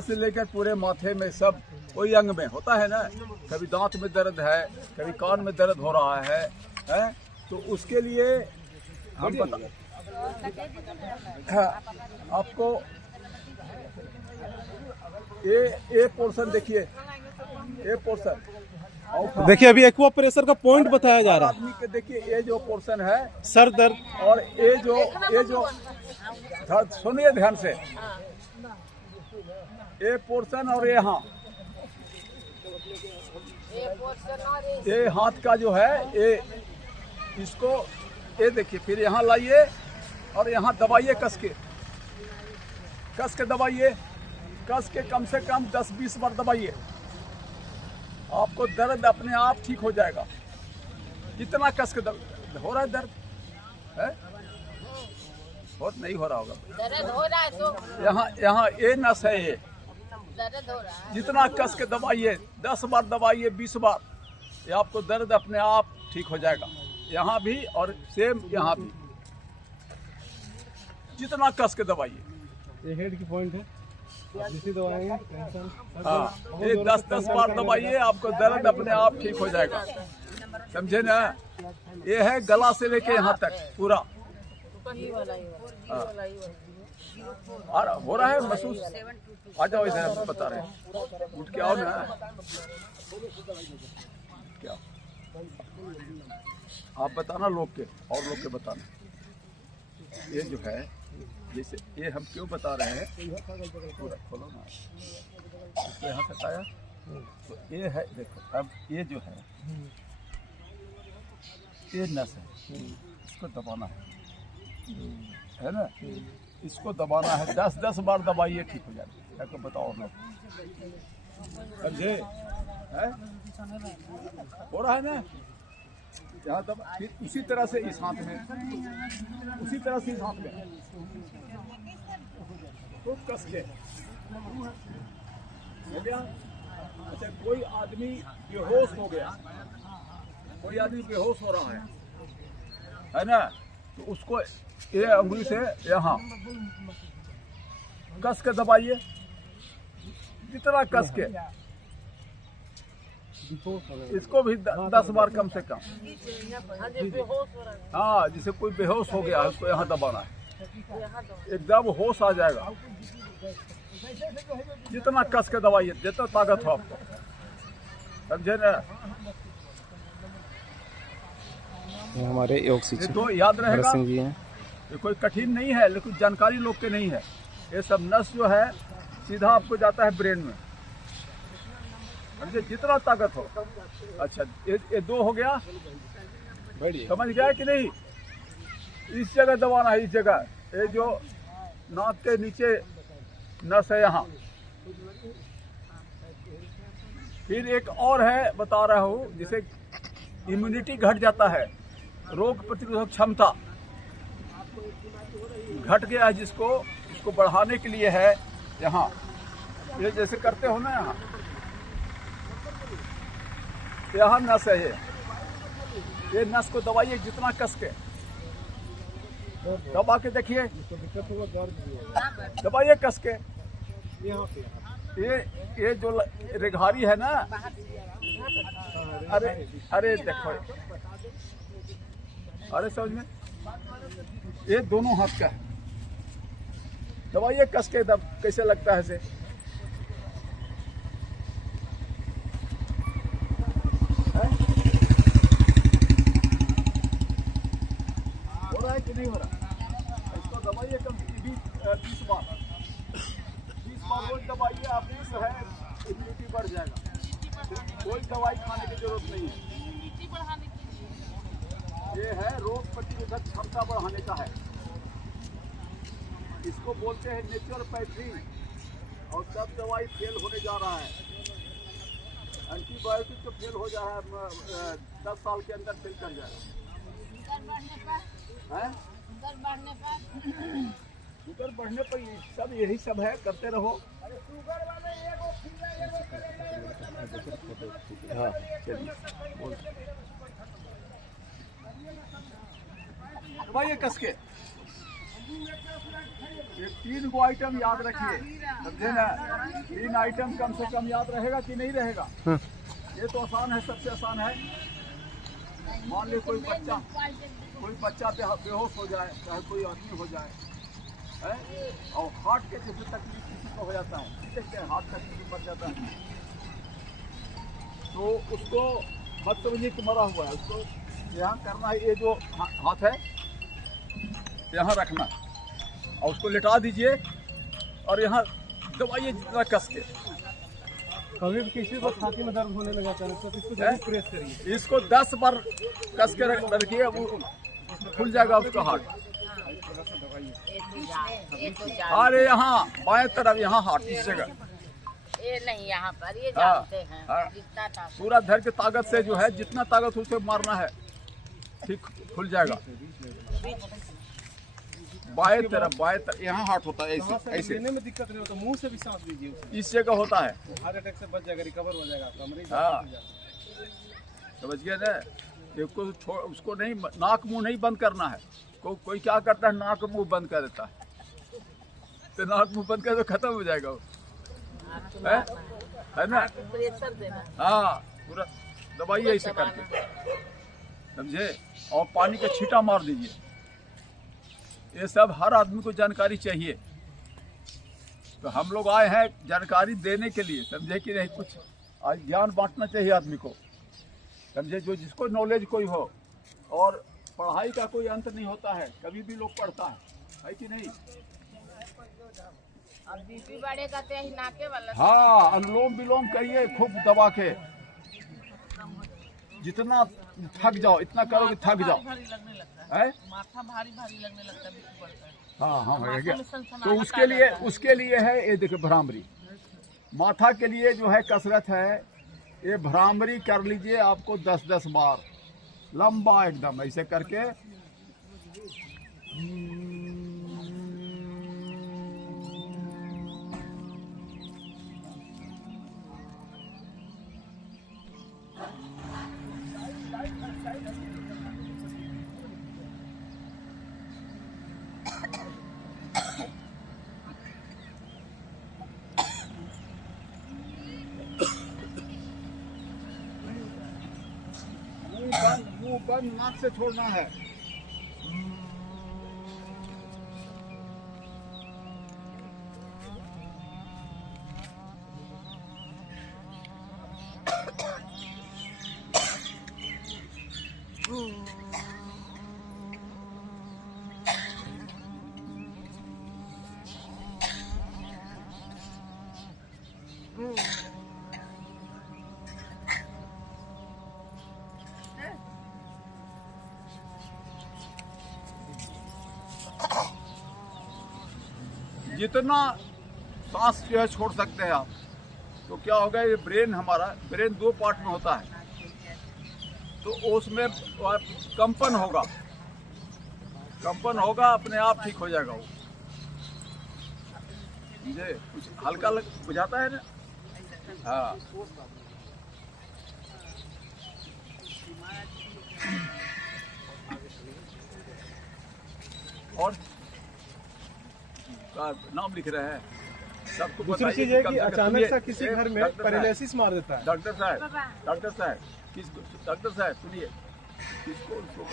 से लेकर पूरे माथे में, सब कोई अंग में होता है ना, कभी दांत में दर्द है, कभी कान में दर्द हो रहा है, तो उसके लिए हम आपको ये पोर्शन देखिए, ये पोर्शन देखिए अभी एक्वा प्रेशर का पॉइंट बताया जा रहा है। आदमी के देखिए, ये जो पोर्शन है सर दर्द, और ये जो सुनिए ध्यान से, ये पोर्शन और यहाँ ये हाथ का जो है, ये इसको ये देखिए, फिर यहाँ लाइए और यहाँ दबाइए, कस के दबाइए, कस के कम से कम 10-20 बार दबाइए। आपको दर्द अपने आप ठीक हो जाएगा। इतना कस के दर्द हो रहा है, दर्द है, बहुत नहीं हो रहा होगा, दर्द हो रहा है तो यहाँ ये नस है, ये दर्द हो रहा है। जितना कस के दबाइए, 10 बार दबाइए, 20 बार, ये आपको दर्द अपने आप ठीक हो जाएगा। यहाँ भी और सेम यहाँ भी, जितना कस के दबाइए। ये हेड की पॉइंट है, हाँ, ये 10-10 बार दबाइए, आपको दर्द अपने आप ठीक हो जाएगा, समझे ना। ये है गला से लेके यहाँ तक पूरा। हाँ। और हो रहा है महसूस। आ जाओ इधर, आप बता रहे हैं, उठ के आओ ना। क्या आप बताना लोग के, और लोग के बताना। ये जो है, जैसे ये हम क्यों बता रहे हैं, पूरा खोलो ना, इसको यहाँ तक आया तो ये है। देखो अब ये जो है, ये नस है, इसको दबाना है ना। इसको दबाना है, 10-10 बार दबाइए, ठीक हो जाएगा। क्या बताओ लोग, समझे? हो रहा है ना यहाँ दबा, फिर उसी तरह से इस हाथ में, उसी तरह से इस हाथ में खूब कस के। अच्छा, कोई आदमी बेहोश हो गया, कोई आदमी बेहोश हो रहा है ना, तो उसको ये अंगुली से यहाँ कस के दबाइए, जितना कस के। इसको भी 10 बार कम से कम। हाँ, जैसे कोई बेहोश हो गया है, उसको यहाँ दबाना है, एकदम होश आ जाएगा। जितना कस के दबाइए, जितना ताकत हो आपको, समझे ना। ये हमारे योग ये शिक्षक तो याद रहेगा, सिंह जी हैं। ये कोई कठिन नहीं है, लेकिन जानकारी लोग के नहीं है। ये सब नस जो है सीधा आपको जाता है ब्रेन में, समझे, जितना ताकत हो। अच्छा, ये 2 हो गया, समझ गया कि नहीं। इस जगह दबाना है, इस जगह, ये जो नाक के नीचे नस है यहाँ। फिर एक और है, बता रहा हूँ, जिसे इम्यूनिटी घट जाता है, रोग प्रतिरोधक क्षमता घट गया है, जिसको इसको बढ़ाने के लिए है यहाँ। ये जैसे करते हो ना, यहाँ नस है, ये नस को दबाइए, जितना कस के दबा के देखिए, दबाइए कस के। ये जो रेघारी है ना, अरे देखो, अरे समझ में, ये दोनों हाथ का है, दबाइए कस के। दब कैसे लगता है इसे, हो रहा है कि नहीं हो रहा? इसको दबाइए कम 20 बार, 20 बार रोज दबाइए, आप जो है इम्यूनिटी बढ़ जाएगा। कोई दवाई खाने की जरूरत नहीं है। ये है रोग प्रतिरोधक क्षमता बढ़ाने का है। इसको बोलते हैं नेचुरोपैथी, और सब दवाई फेल होने जा रहा है। एंटीबायोटिक तो फेल हो जा रहा है, 10 साल के अंदर फेल कर जाएगा। शुगर बढ़ने पर सब यही सब है, करते रहो। हाँ, चलिए बोल भाई, ये कस के। ये 3 गो आइटम याद रखिए, समझे ना। 3 आइटम कम से कम याद रहेगा कि नहीं रहेगा। ये तो आसान है, सबसे आसान है। मान लो कोई बच्चा बेहोश हो जाए, चाहे कोई आदमी हो जाए, है, और हार्ट के जैसे तकलीफ किसी को हो जाता है, देखते हैं हार्ट का तकलीफ बढ़ जाता है, तो उसको मत समझिए कि मरा हुआ है। उसको यहाँ करना है, ये जो हाथ है यहाँ रखना, और उसको लिटा दीजिए, और यहाँ दबाइए जितना कस के। कभी भी किसी को छाती में दर्द होने लगा है तो इसको जरूर प्रेस करिए। इसको 10 बार कस के रखिए, वो खुल जाएगा उसका हार्ट। अरे यहाँ बाएं तरफ, यहाँ हार्ट, इस जगह। ये नहीं यहाँ पर, ये हाँ, जानते हैं। हाँ। जितना ताकत। पूरा धैर्य की ताकत से जो है, जितना ताकत उसे मारना है, ठीक खुल जाएगा। बाएं तरफ यहाँ हार्ट होता है, ऐसे लेने में दिक्कत नहीं होता, मुंह से भी सांस लीजिए, इस जगह होता है। हार्ट अटैक से बच जाएगा, रिकवर हो जाएगा आपका मरीज। हाँ, समझ गए ना। उसको नहीं, नाक मुंह नहीं बंद करना है। कोई क्या करता है, नाक मुंह बंद कर देता है, तो नाक मुंह बंद कर तो खत्म हो जाएगा वो, है ना? प्रेशर देना। हाँ, पूरा दबाइए ऐसे करके, समझे? और पानी का छींटा मार दीजिए। ये सब हर आदमी को जानकारी चाहिए। तो हम लोग आए हैं जानकारी देने के लिए, समझे कि नहीं? कुछ आज ज्ञान बांटना चाहिए आदमी को, समझे? जो जिसको नॉलेज कोई हो, और पढ़ाई का कोई अंत नहीं होता है, कभी भी लोग पढ़ता है कि नहीं? अब बीपी बढ़ेगा तो यही नाके वाला। हाँ, अनुलोम विलोम करिए खूब दबा के, जितना थक जाओ इतना करो कि थक जाओ। भारी लगने लगता है, है? माथा भारी भारी लगने लगता है, बीपी बढ़ता है। हाँ हाँ भैया, माथा में सनसनाहट तो आ उसके लिए है ये देखो भ्रामरी। माथा के लिए जो है कसरत है, ये भ्रामरी कर लीजिए आपको 10-10 बार लंबा एकदम ऐसे करके। मुंह बंद नाक से छोड़ना है। जितना सांस जो है छोड़ सकते हैं आप, तो क्या होगा? ये ब्रेन हमारा ब्रेन 2 पार्ट में होता है, तो उसमें कंपन होगा, अपने आप ठीक हो जाएगा वो। मुझे कुछ हल्का बुझाता है ना? हाँ, और नाम लिख रहे हैं सबको। दूसरी चीज है कि अचानक सा किसी घर में पैरालिसिस मार देता है। डॉक्टर साहब सुनिए, किसको उसको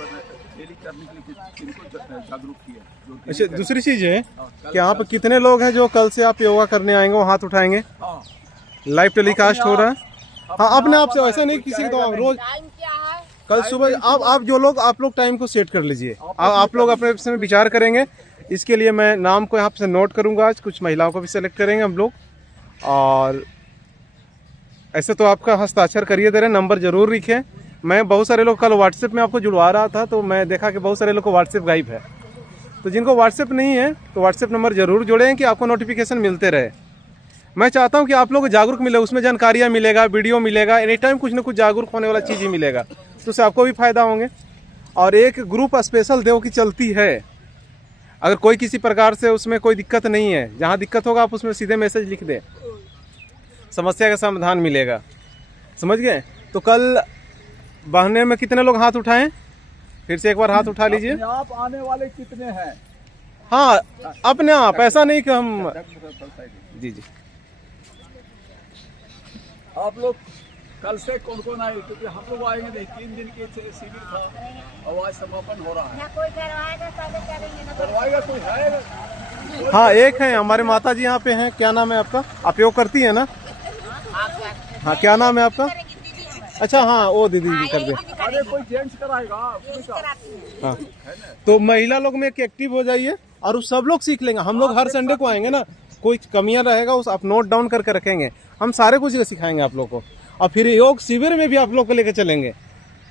डेली करने के लिए किनको जागरूक किया? अच्छा, दूसरी चीज है कि यहाँ पे कितने लोग हैं जो कल से आप योगा करने आएंगे, वो हाथ उठाएंगे? हाँ, लाइव टेलीकास्ट हो रहा है। हाँ, अपने आप से, ऐसा नहीं किसी को तो रोज टाइम क्या है? कल सुबह आप लोग टाइम को सेट कर लीजिए। आप लोग अपने में विचार करेंगे। इसके लिए मैं नाम को यहाँ पे नोट करूंगा। आज कुछ महिलाओं को भी सेलेक्ट करेंगे हम लोग, और ऐसे तो आपका हस्ताक्षर करिए दे रहे, नंबर जरूर लिखें। मैं बहुत सारे लोग कल व्हाट्सएप में आपको जुड़वा रहा था, तो मैं देखा कि बहुत सारे लोग को व्हाट्सएप गायब है। तो जिनको व्हाट्सएप नहीं है तो व्हाट्सएप नंबर जरूर जोड़ें कि आपको नोटिफिकेशन मिलते रहे। मैं चाहता हूँ कि आप लोग को जागरूक मिले, उसमें जानकारियाँ मिलेगा, वीडियो मिलेगा, एनी टाइम कुछ ना कुछ जागरूक होने वाला चीज़ ही मिलेगा, तो उससे आपको भी फायदा होंगे। और एक ग्रुप स्पेशल देव की चलती है, अगर कोई किसी प्रकार से उसमें कोई दिक्कत नहीं है, जहाँ दिक्कत होगा आप उसमें सीधे मैसेज लिख दें, समस्या का समाधान मिलेगा। समझ गए? तो कल बहने में कितने लोग हाथ उठाएं? फिर से एक बार हाथ उठा लीजिए। आप आने वाले कितने हैं? हाँ, अपने आप, ऐसा नहीं कि हम जी आप लोग कल से कौन आए? क्योंकि हम लोग आएंगे नहीं, 3 दिन के शिविर था और आज समापन हो रहा है। कोई करवाएगा करवाएगा कोई है? हाँ, एक है हमारे माता जी यहाँ पे हैं। क्या नाम है आपका? आप योग करती है ना? हाँ, क्या नाम है आपका? अच्छा, हाँ, वो दीदी जी कर दे। अरे कोई जेंट्स कराएगा? हाँ, तो महिला लोग में एक एक्टिव हो जाइए और उस सब लोग सीख लेंगे। हम लोग हर संडे को आएंगे ना, कोई कमियां रहेगा उस आप नोट डाउन करके रखेंगे, हम सारे कुछ सिखाएंगे आप लोग को। और फिर योग शिविर में भी आप लोग को लेकर चलेंगे,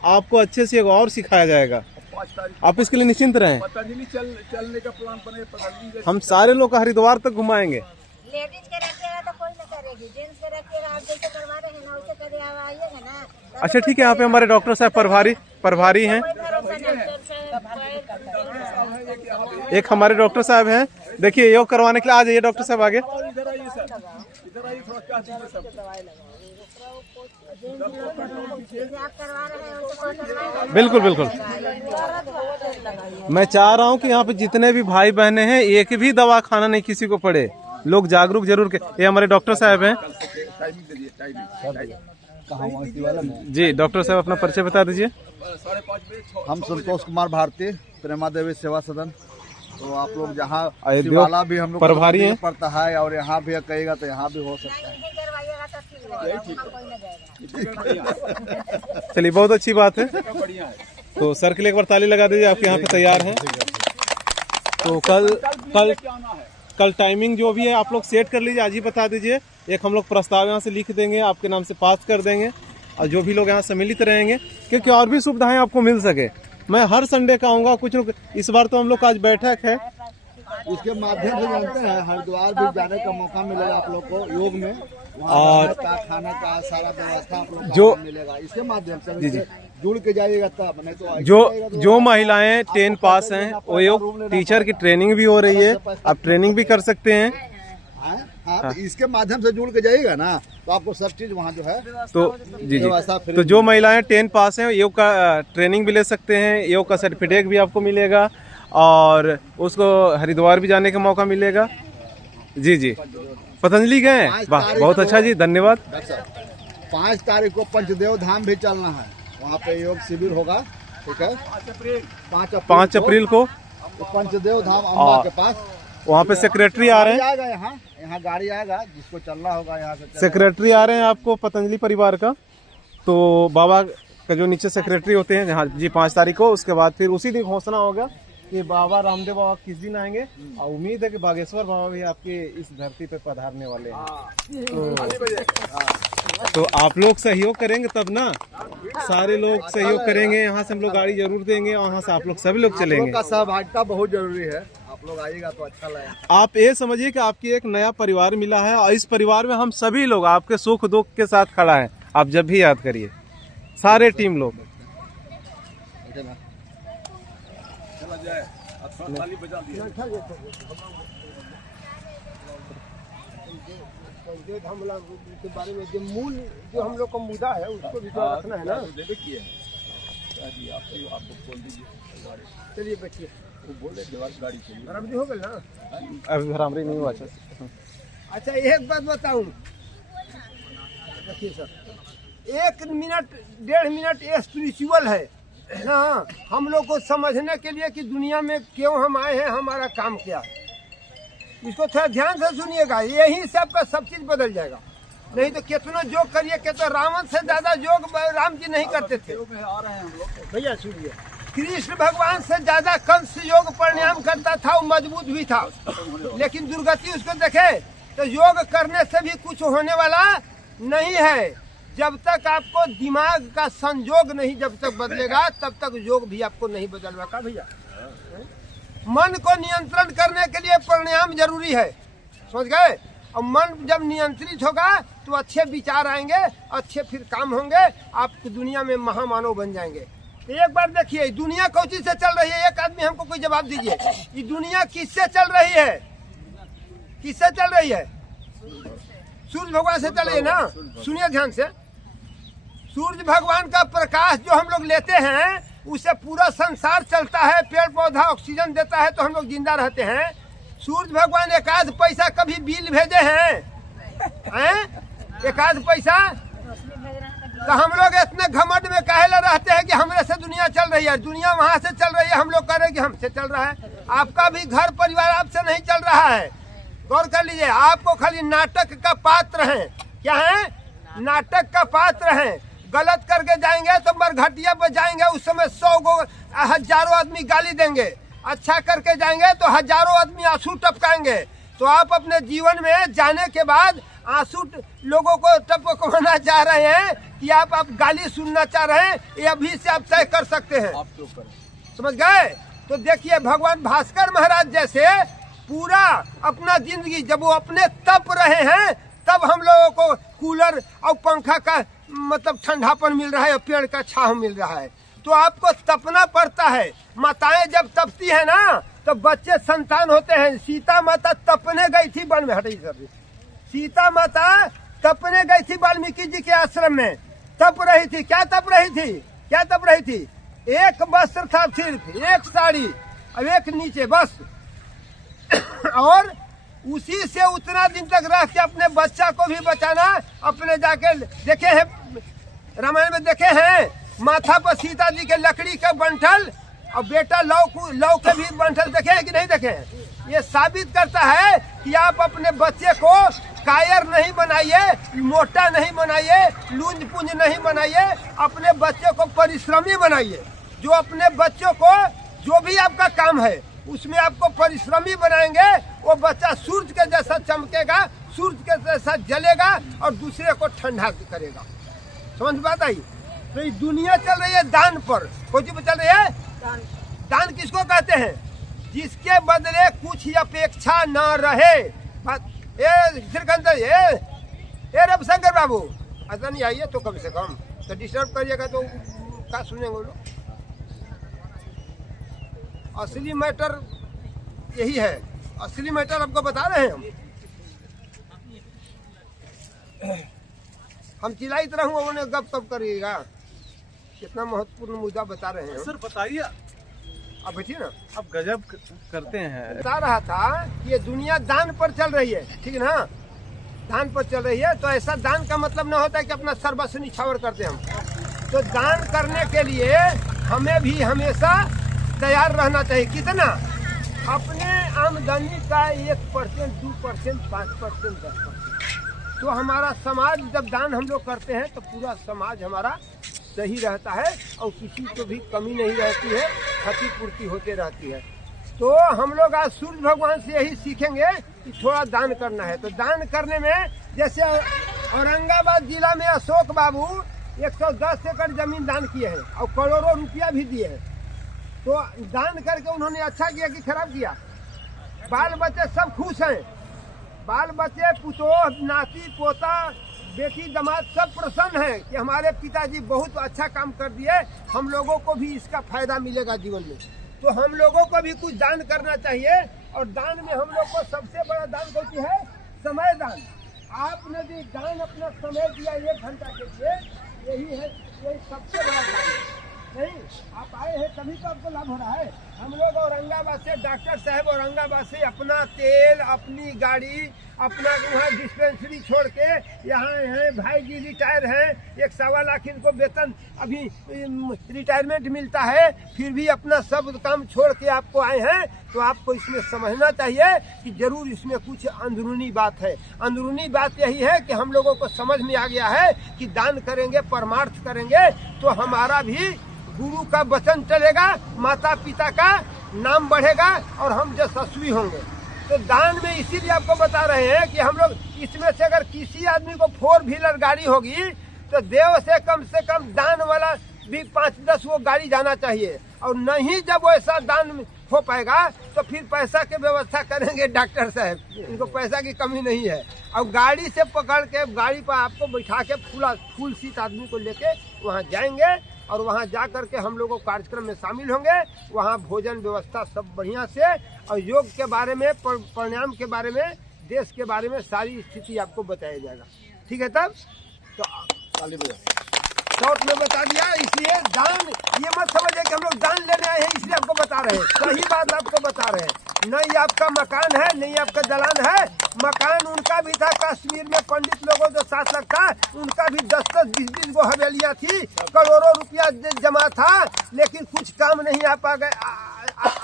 आपको अच्छे से और सिखाया जाएगा। 5 तारीख आप इसके लिए निश्चिंत रहें। पतंजलि चलने का प्लान बने, पतंजलि हम सारे लोग का हरिद्वार तक घुमाएंगे। लेडीज के रखिएगा तो कोई ना करेगी, जेंट्स के रखिएगा आप जैसे करवा रहे हैं ना वैसे करे आइएगा ना। अच्छा, ठीक है। यहाँ पे हमारे डॉक्टर साहब प्रभारी हैं। एक हमारे डॉक्टर साहब हैं, देखिए योग करवाने के लिए आ जाइए डॉक्टर साहब आगे। इधर आइए थोड़ा क्या चीज़ है सब। जैसे आप करवा रहे हैं वैसे कोई करवाएगा। बिल्कुल बिल्कुल। मैं चाह रहा हूँ कि यहाँ पे जितने भी भाई बहने हैं एक भी दवा खाना नहीं किसी को पड़े, लोग जागरूक जरूर के। ये हमारे डॉक्टर साहब हैं। टाइमिंग दे दिए, टाइमिंग। जी डॉक्टर साहब अपना परिचय बता दीजिए। 5:30 बजे। हम संतोष कुमार भारती, प्रेमा देवी सेवा सदन। तो आप लोग जहाँ आए देव शिवाला भी हम लोग को प्रभारी हैं। पड़ता है, और यहाँ भी कहेगा तो यहाँ भी हो सकता है। नहीं करवाइएगा तो ठीक रहेगा, वहाँ कोई न जाएगा। चलिए बहुत अच्छी बात है। बढ़िया है। तो सर के लिए एक बार ताली लगा दीजिए, आपके यहाँ पे तैयार हैं। तो कल टाइमिंग जो भी है आप लोग सेट कर लीजिए, आज ही बता दीजिए। एक हम लोग प्रस्ताव यहाँ से लिख देंगे, आपके नाम से पास कर देंगे, और जो भी लोग यहाँ सम्मिलित रहेंगे क्योंकि और भी सुविधाएं आपको मिल सके। मैं हर संडे का आऊँगा कुछ न, इस बार तो हम लोग का आज बैठक है, इसके माध्यम से जानते हैं हरिद्वार भी जाने का मौका मिलेगा आप लोग को योग में। और खाने का सारा व्यवस्था आप लोग जो को मिलेगा इसके माध्यम से। जुड़ के जाइएगा तब, नहीं तो जो महिलाएं 10 पास हैं वो योग टीचर की ट्रेनिंग भी हो रही है, आप ट्रेनिंग भी कर सकते हैं। हाँ, तो इसके माध्यम से जुड़ के जाइएगा ना, तो आपको सब चीज वहाँ जो है तो जी व्यवस्था फ्री। तो जो महिलाएं 10 पास हैं योग का ट्रेनिंग भी ले सकते हैं, योग का सर्टिफिकेट भी आपको मिलेगा, और उसको हरिद्वार भी जाने का मौका मिलेगा। जी जी पतंजलि गए, वाह बहुत अच्छा जी, धन्यवाद। 5 तारीख को पंचदेव धाम भी चलना है, वहाँ पे योग शिविर होगा। ठीक है, 5 अप्रैल को तो पंचदेव धाम अम्बा के पास, वहाँ पे सेक्रेटरी आ रहे हैं। आएगा यहाँ गाड़ी आएगा, जिसको चलना होगा यहाँ से सेक्रेटरी आ रहे हैं आपको पतंजलि परिवार का। तो बाबा का जो नीचे सेक्रेटरी होते हैं, हाँ जी 5 तारीख को, उसके बाद फिर उसी दिन घोषणा होगा कि बाबा रामदेव बाबा किस दिन आएंगे, और उम्मीद है कि बागेश्वर बाबा भी आपके इस धरती पे पधारने वाले हैं। तो आप लोग सहयोग करेंगे तब ना, सारे लोग सहयोग करेंगे, यहाँ से हम लोग गाड़ी जरूर देंगे, और यहाँ से आप लोग सभी लोग चलेंगे। का सहभागिता बहुत जरूरी है, आप लोग आइएगा तो अच्छा लगेगा। आप ये समझिए कि आपकी एक नया परिवार मिला है, और इस परिवार में हम सभी लोग आपके सुख दुख के साथ खड़ा है। आप जब भी याद करिए, सारे टीम लोग। चला जाए, ताली बजा दिए। हमला के बारे में जो मूल जो हम लोग का मुद्दा है उसको भी तो रखना है ना। देखिए आपको बोल दीजिए, चलिए बच्चे वो बोले गाड़ी चलिए। बराबरी हो गई ना। अभी बराबरी नहीं हुआ। अच्छा एक बात बताऊं, देखिए सर, 1 मिनट 1.5 मिनट ये स्पिरिचुअल है ना, हम लोग को समझने के लिए कि दुनिया में क्यों हम आए हैं, हमारा काम क्या है। इसको थोड़ा ध्यान से सुनिएगा, यही से आपका सब चीज बदल जाएगा। नहीं तो कितना योग करिए, कितना रावण से ज्यादा योग राम जी नहीं करते थे। भैया सुनिए, कृष्ण भगवान से ज्यादा कंस योग प्राणायाम करता था, वो मजबूत भी था, लेकिन दुर्गति उसको देखे तो योग करने से भी कुछ होने वाला नहीं है। जब तक आपको दिमाग का संयोग नहीं जब तक बदलेगा, तब तक योग भी आपको नहीं बदलवा का भैया। मन को नियंत्रण करने के लिए प्राणायाम जरूरी है, समझ गए। और मन जब नियंत्रित होगा तो अच्छे विचार आएंगे, अच्छे फिर काम होंगे, आप दुनिया में महामानव बन जाएंगे। तो एक बार देखिए, दुनिया कौन चीज से चल रही है, एक आदमी हमको कोई जवाब दीजिए। ये दुनिया किससे चल रही है, किससे चल रही है? सूर्य भगवान से चल रही है ना। सुनिए ध्यान से, सूर्य भगवान का प्रकाश जो हम लोग लेते हैं उससे पूरा संसार चलता है, पेड़ पौधा ऑक्सीजन देता है तो हम लोग जिंदा रहते हैं। सूर्य भगवान एकाध पैसा कभी बिल भेजे हैं? एकाध पैसा? तो हम लोग इतने घमंड में काहे रहते हैं कि हमरे से दुनिया चल रही है, दुनिया वहाँ से चल रही है, हम लोग कह रहे हैं कि हमसे चल रहा है। आपका भी घर परिवार आपसे नहीं चल रहा है, गौर कर लीजिए। आपको खाली नाटक का पात्र है, क्या है? नाटक का पात्र है। गलत करके जाएंगे तो मरघटिया बजाएंगे, उस समय 100 गो 1000 आदमी गाली देंगे। अच्छा करके जाएंगे तो हजारों आदमी आंसू टपकाएंगे। तो आप अपने जीवन में जाने के बाद आंसू लोगों को टपकवाना चाह रहे हैं कि आप गाली सुनना चाह रहे हैं, ये अभी से आप तय कर सकते हैं, समझ गए। तो देखिए, भगवान भास्कर महाराज जैसे पूरा अपना जिंदगी जब वो अपने तप रहे हैं, तब हम लोगों को कूलर और पंखा का मतलब ठंडापन मिल रहा है और पेड़ का छांव मिल रहा है। तो आपको तपना पड़ता है। माताएं जब तपती है ना तो बच्चे संतान होते हैं। सीता माता तपने गई थी वन में, हटी सर सीता माता तपने गई थी वाल्मीकि जी के आश्रम में, तप रही थी। क्या तप रही थी? क्या तप रही थी? एक वस्त्र था, सिर्फ एक साड़ी और एक नीचे बस। और उसी से उतना दिन तक रह के अपने बच्चा को भी बचाना। अपने जाके देखे हैं रामायण में, देखे हैं माथा पर सीता जी के लकड़ी का बंठल और बेटा लौ के भी बंठल देखे हैं कि नहीं देखे हैं? ये साबित करता है कि आप अपने बच्चे को कायर नहीं बनाइए, मोटा नहीं बनाइए, लूंज पुंज नहीं बनाइए, अपने बच्चे को परिश्रमी बनाइए। जो अपने बच्चों को जो भी आपका काम है उसमें आपको परिश्रमी बनाएंगे, वो बच्चा सूरज के जैसा चमकेगा, सूरज के जैसा जलेगा और दूसरे को ठंडा करेगा। समझ बात आई? तो ये दुनिया चल रही है दान पर। कोई चीज चल रही है दान किसको कहते हैं? जिसके बदले कुछ अपेक्षा न रहे। ए रविशंकर बाबू ऐसा नहीं आइए तो कम से कम, तो डिस्टर्ब करिएगा तो क्या सुनेंगे लोग। असली मैटर यही है, असली मैटर आपको बता रहे हैं हम चिल्लाई तरह हूँ, उन्होंने गप कब करिएगा। कितना महत्वपूर्ण मुद्दा बता रहे हैं सर, बताइए अब। बैठिए ना, आप गजब करते हैं। बता रहा था कि ये दुनिया दान पर चल रही है, ठीक है ना? दान पर चल रही है तो ऐसा दान का मतलब ना होता है कि अपना सर्वस्व निछावर करते हम। तो दान करने के लिए हमें भी हमेशा तैयार रहना चाहिए। कितना? अपने आमदनी का 1%, 2%, 5%, 10%। तो हमारा समाज जब दान हम लोग करते हैं तो पूरा समाज हमारा सही रहता है और किसी को भी कमी नहीं रहती है, क्षतिपूर्ति होते रहती है। तो हम लोग आज सूर्य भगवान से यही सीखेंगे कि थोड़ा दान करना है। तो दान करने में जैसे औरंगाबाद जिला में अशोक बाबू 110 एकड़ जमीन दान किए हैं और करोड़ों रुपया भी दिए हैं। तो दान करके उन्होंने अच्छा किया कि खराब किया? बाल बच्चे सब खुश हैं, बाल बच्चे पुतोह नाती पोता बेटी दामाद सब प्रसन्न हैं कि हमारे पिताजी बहुत अच्छा काम कर दिए, हम लोगों को भी इसका फायदा मिलेगा जीवन में। तो हम लोगों को भी कुछ दान करना चाहिए। और दान में हम लोग को सबसे बड़ा दान होती है समय दान। आपने भी दान अपना समय दिया 1 घंटा के लिए, यही है, यही सबसे बड़ा दान। नहीं, आप आए हैं तभी तो आपको लाभ हो रहा है। हम लोग औरंगाबाद से, डॉक्टर साहब औरंगाबाद से अपना तेल, अपनी गाड़ी, अपना वहाँ डिस्पेंसरी छोड़ के यहाँ हैं। भाई जी रिटायर हैं, 1.25 लाख इनको वेतन अभी रिटायरमेंट मिलता है, फिर भी अपना सब काम छोड़ के आपको आए हैं। तो आपको इसमें समझना चाहिए कि जरूर इसमें कुछ अंदरूनी बात है। अंदरूनी बात यही है कि हम लोगों को समझ में आ गया है कि दान करेंगे, परमार्थ करेंगे तो हमारा भी गुरु का वचन चलेगा, माता पिता का नाम बढ़ेगा और हम यशस्वी होंगे। तो दान में इसीलिए आपको बता रहे हैं कि हम लोग इसमें से अगर किसी आदमी को 4 व्हीलर गाड़ी होगी तो देव से कम दान वाला भी 5-10 वो गाड़ी जाना चाहिए। और नहीं जब वैसा दान हो पाएगा तो फिर पैसा की व्यवस्था करेंगे डॉक्टर साहब, इनको पैसा की कमी नहीं है। और गाड़ी से पकड़ के गाड़ी पर आपको बैठा के फुल सीट आदमी को लेके वहाँ जाएंगे और वहाँ जा करके हम लोगों कार्यक्रम में शामिल होंगे। वहाँ भोजन व्यवस्था सब बढ़िया से, और योग के बारे में, प्राणायाम के बारे में, देश के बारे में सारी स्थिति आपको बताया जाएगा। ठीक है, तब तो शॉर्ट में बता दिया। इसलिए दान ये मत समझिए कि हम लोग दान लेने आए हैं इसलिए आपको बता रहे हैं, सही बात आपको बता रहे हैं। नहीं आपका मकान है, नहीं आपका दलान है, मकान उनका भी था। कश्मीर में पंडित लोगों जो शासक था उनका भी 10-10, 20-20 गो हवेलियाँ थी, करोड़ों रुपया जमा था, लेकिन कुछ काम नहीं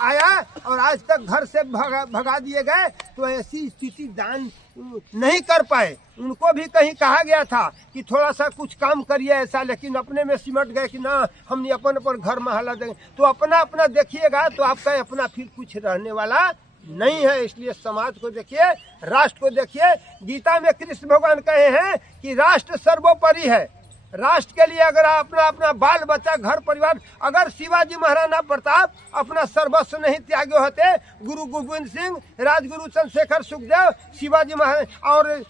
आया और आज तक घर से भगा दिए गए। तो ऐसी स्थिति दान नहीं कर पाए। उनको भी कहीं कहा गया था कि थोड़ा सा कुछ काम करिए ऐसा, लेकिन अपने में सिमट गए कि ना हमने अपन घर महला देंगे। तो अपना देखिएगा तो आपका अपना फिर कुछ रहने वाला नहीं है। इसलिए समाज को देखिए, राष्ट्र को देखिए। गीता में कृष्ण भगवान कहे हैं कि राष्ट्र सर्वोपरि है। राष्ट्र के लिए अगर अपना बाल बच्चा, घर परिवार, अगर शिवाजी महाराणा प्रताप अपना सर्वस्व नहीं त्यागे होते, गुरु गोविंद सिंह, राजगुरु चंद्रशेखर सुखदेव, शिवाजी महाराज और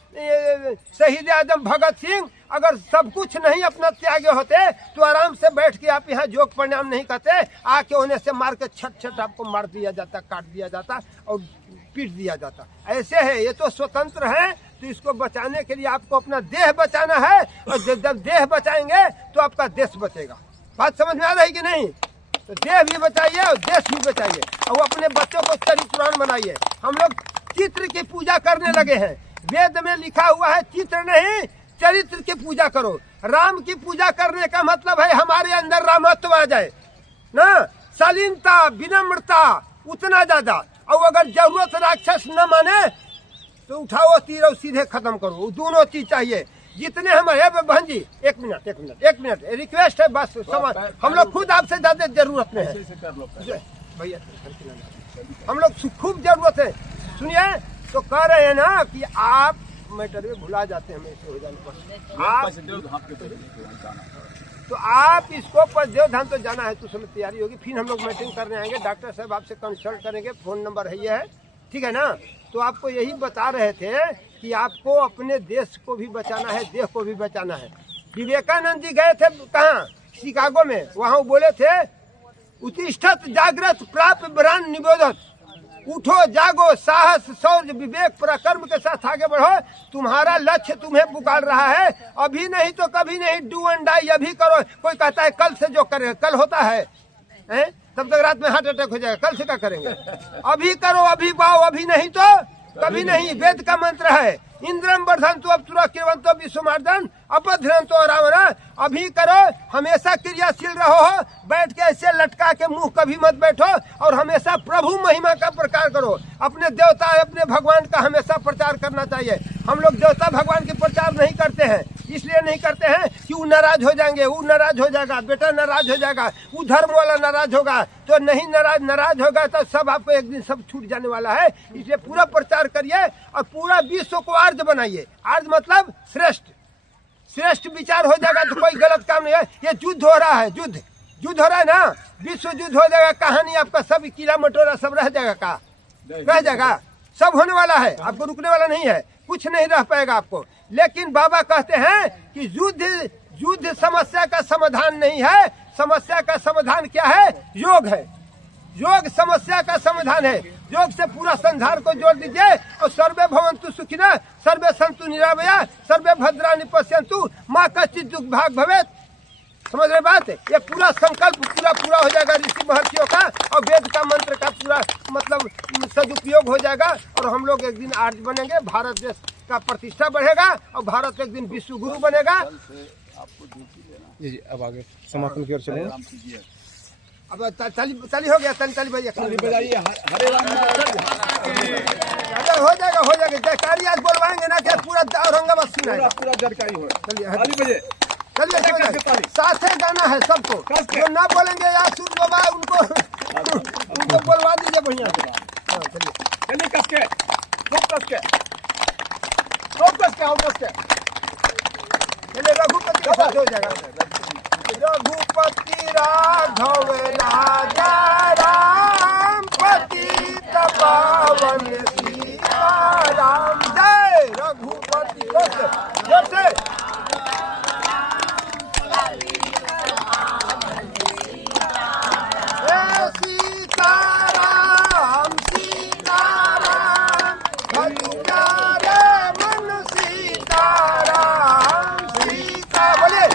शहीद आजम भगत सिंह अगर सब कुछ नहीं अपना त्यागे होते तो आराम से बैठ के आप यहाँ योग प्रणाम नहीं करते, आके होने से मार के छट आपको मार दिया जाता, काट दिया जाता और पीट दिया जाता। ऐसे है, ये तो स्वतंत्र है तो इसको बचाने के लिए आपको अपना देह बचाना है, और जब देह बचाएंगे तो आपका देश बचेगा। बात समझ में आ रही कि नहीं? तो देह भी बचाइए और देश भी बचाइए, और अपने बच्चों को चरित्रवान बनाइए। हम लोग चित्र की पूजा करने लगे हैं। वेद में लिखा हुआ है चित्र नहीं, चरित्र की पूजा करो। राम की पूजा करने का मतलब है हमारे अंदर रामत्व आ जाए ना, शालीनता, विनम्रता, उतना ज्यादा। और अगर जरूरत राक्षस न माने तो उठाओ तीर और सीधे खत्म करो, दोनों चीज चाहिए। जितने हमारे बहन जी, एक मिनट रिक्वेस्ट है बस, समझ हम लोग खुद आपसे ज्यादा जरूरत में है भैया, हम लोग खूब जरूरत है। सुनिए, तो कह रहे हैं ना कि आप मैटर में भुला जाते हैं, ऐसे हो जाने पर तो आप इसको पर देवधाम तो जाना है, तो उसमें तैयारी होगी। फिर हम लोग मीटिंग करने आएंगे, डॉक्टर साहब आपसे कंसल्ट करेंगे, फोन नंबर है ये है, ठीक है ना। तो आपको यही बता रहे थे कि आपको अपने देश को भी बचाना है, देश को भी बचाना है। विवेकानंद जी गए थे कहाँ? शिकागो में। वहाँ बोले थे उत्तिष्ठत जागृत प्राप्त ब्रांड निबोधत, उठो जागो, साहस शौर्य विवेक पराक्रम के साथ आगे बढ़ो। तुम्हारा लक्ष्य तुम्हें पुकार रहा है, अभी नहीं तो कभी नहीं, डू एंड डाई अभी करो। कोई कहता है कल से जो करे, कल होता है तब तक रात में हार्ट अटैक हो जाएगा, कल से क्या करेंगे? अभी करो, अभी पाओ, अभी नहीं तो कभी नहीं। वेद का मंत्र है, इंद्रम वर्धन तो अब तुरंतो विश्वमार्दन अपध्रन तो रावण। अभी करो, हमेशा क्रियाशील रहो, बैठ के ऐसे लटका के मुंह कभी मत बैठो, और हमेशा प्रभु महिमा का प्रचार करो। अपने देवता, अपने भगवान का हमेशा प्रचार करना चाहिए। हम लोग देवता भगवान के प्रचार नहीं करते हैं, इसलिए नहीं करते हैं कि वो नाराज हो जाएंगे, वो नाराज हो जाएगा, बेटा नाराज हो जाएगा, वो धर्म वाला नाराज होगा, तो नहीं नाराज होगा तो सब आपको एक दिन सब छूट जाने वाला है। इसलिए पूरा प्रचार करिए और पूरा विश्व को आर्य बनाइए। आर्य मतलब श्रेष्ठ विचार हो जाएगा तो कोई गलत काम नहीं है। ये युद्ध हो रहा है, युद्ध हो रहा है ना, विश्व युद्ध हो जाएगा। कहानी आपका सब कीड़ा मटोरा सब रह जाएगा, का रह जाएगा, सब होने वाला है, आपको रुकने वाला नहीं है, कुछ नहीं रह पाएगा आपको। लेकिन बाबा कहते हैं कि युद्ध समस्या का समाधान नहीं है, समस्या का समाधान क्या है? योग है। योग समस्या का समाधान है। योग से पूरा संसार को जोड़ दीजिए, और सर्वे भवन्तु सुखिनः, सर्वे सन्तु निरामया, सर्वे भद्राणि पश्यन्तु, माँ कश्चित् दुःख भाग् भवेत्। समझ रहे बात? ये पूरा संकल्प पूरा हो जाएगा ऋषि महर्षियों का, और वेद का मंत्र का पूरा मतलब सदुपयोग हो जाएगा, और हम लोग एक दिन आर्य बनेंगे, भारत देश का प्रतिष्ठा बढ़ेगा, और भारत एक दिन विश्व गुरु बनेगा। जी अब आगे समापन की ओर चलेंगे। अब ताली हो गया, ताली बजाइए, हरे राम हो जाएगा। जयकारी आज बोलवाएंगे ना कि पूरा औरंगाबाद सुनाएगा, पूरा जानकारी हो। चलिए साथे गाना है सबको, जो ना बोलेंगे यार सुन बाबा उनको बोलवा दीजिए बढ़िया से। चलिए कस के चलिए रघुपति के साथ हो जाएगा। रघुपति राघव राजा राम, पतित पावन सीताराम। जय रघुपति। जोर से सीताराम सीताराम, भजु प्यारे मन सीताराम। बोलिए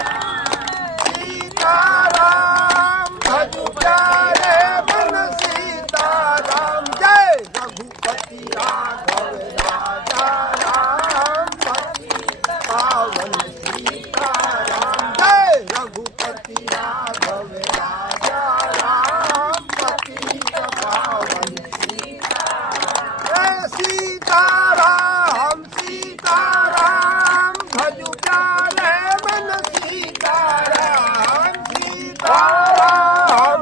सीताराम, भजु प्यारे मन सीताराम। जय रघुपति राघव राजा राम, पतित पावन सीताराम। जय रघुपति राघव राजा राम, पतित पावन सीताराम। सीताराम भजु प्यारे मन सीताराम। सीताराम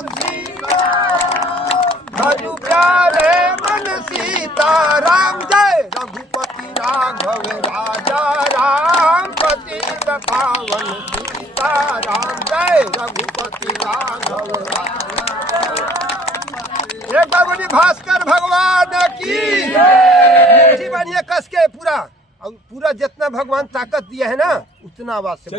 भजु प्यारे मन सीताराम। जय रघुपति राघव राजा राम, पतित पावन सीताराम। जय रघुपति राघव एक बार बोलिए भास्कर भगवान की जय। बनिए कस के पूरा, और पूरा जितना भगवान ताकत दिया है ना उतना आवाज से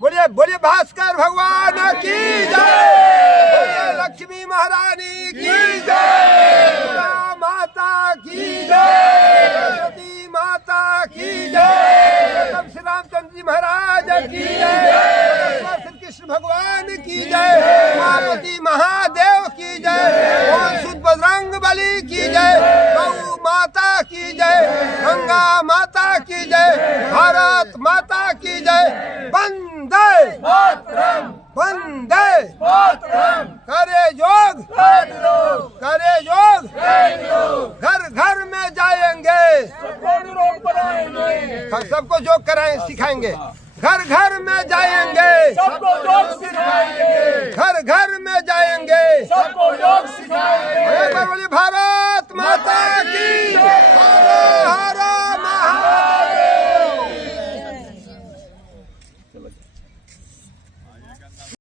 बोलिए भास्कर भगवान की जय, लक्ष्मी महारानी की जय, माता की जय, सरस्वती माता की जय। तब श्री रामचंद्र जी महाराज की जय। श्री कृष्ण भगवान की जय। उमापति महादेव की जय। ओम सुध बजरंग बली की जय। गौ माता की जय। गंगा माता की जय। भारत माता की जय। वंदे वंदे करे योग करे योग। घर घर में जाएंगे सबको योग कराएं सिखाएंगे। घर घर में जाएंगे सबको योग सिखाएंगे। घर घर में जाएंगे सबको योग सिखाएंगे। एक बार बोलिए भारत माता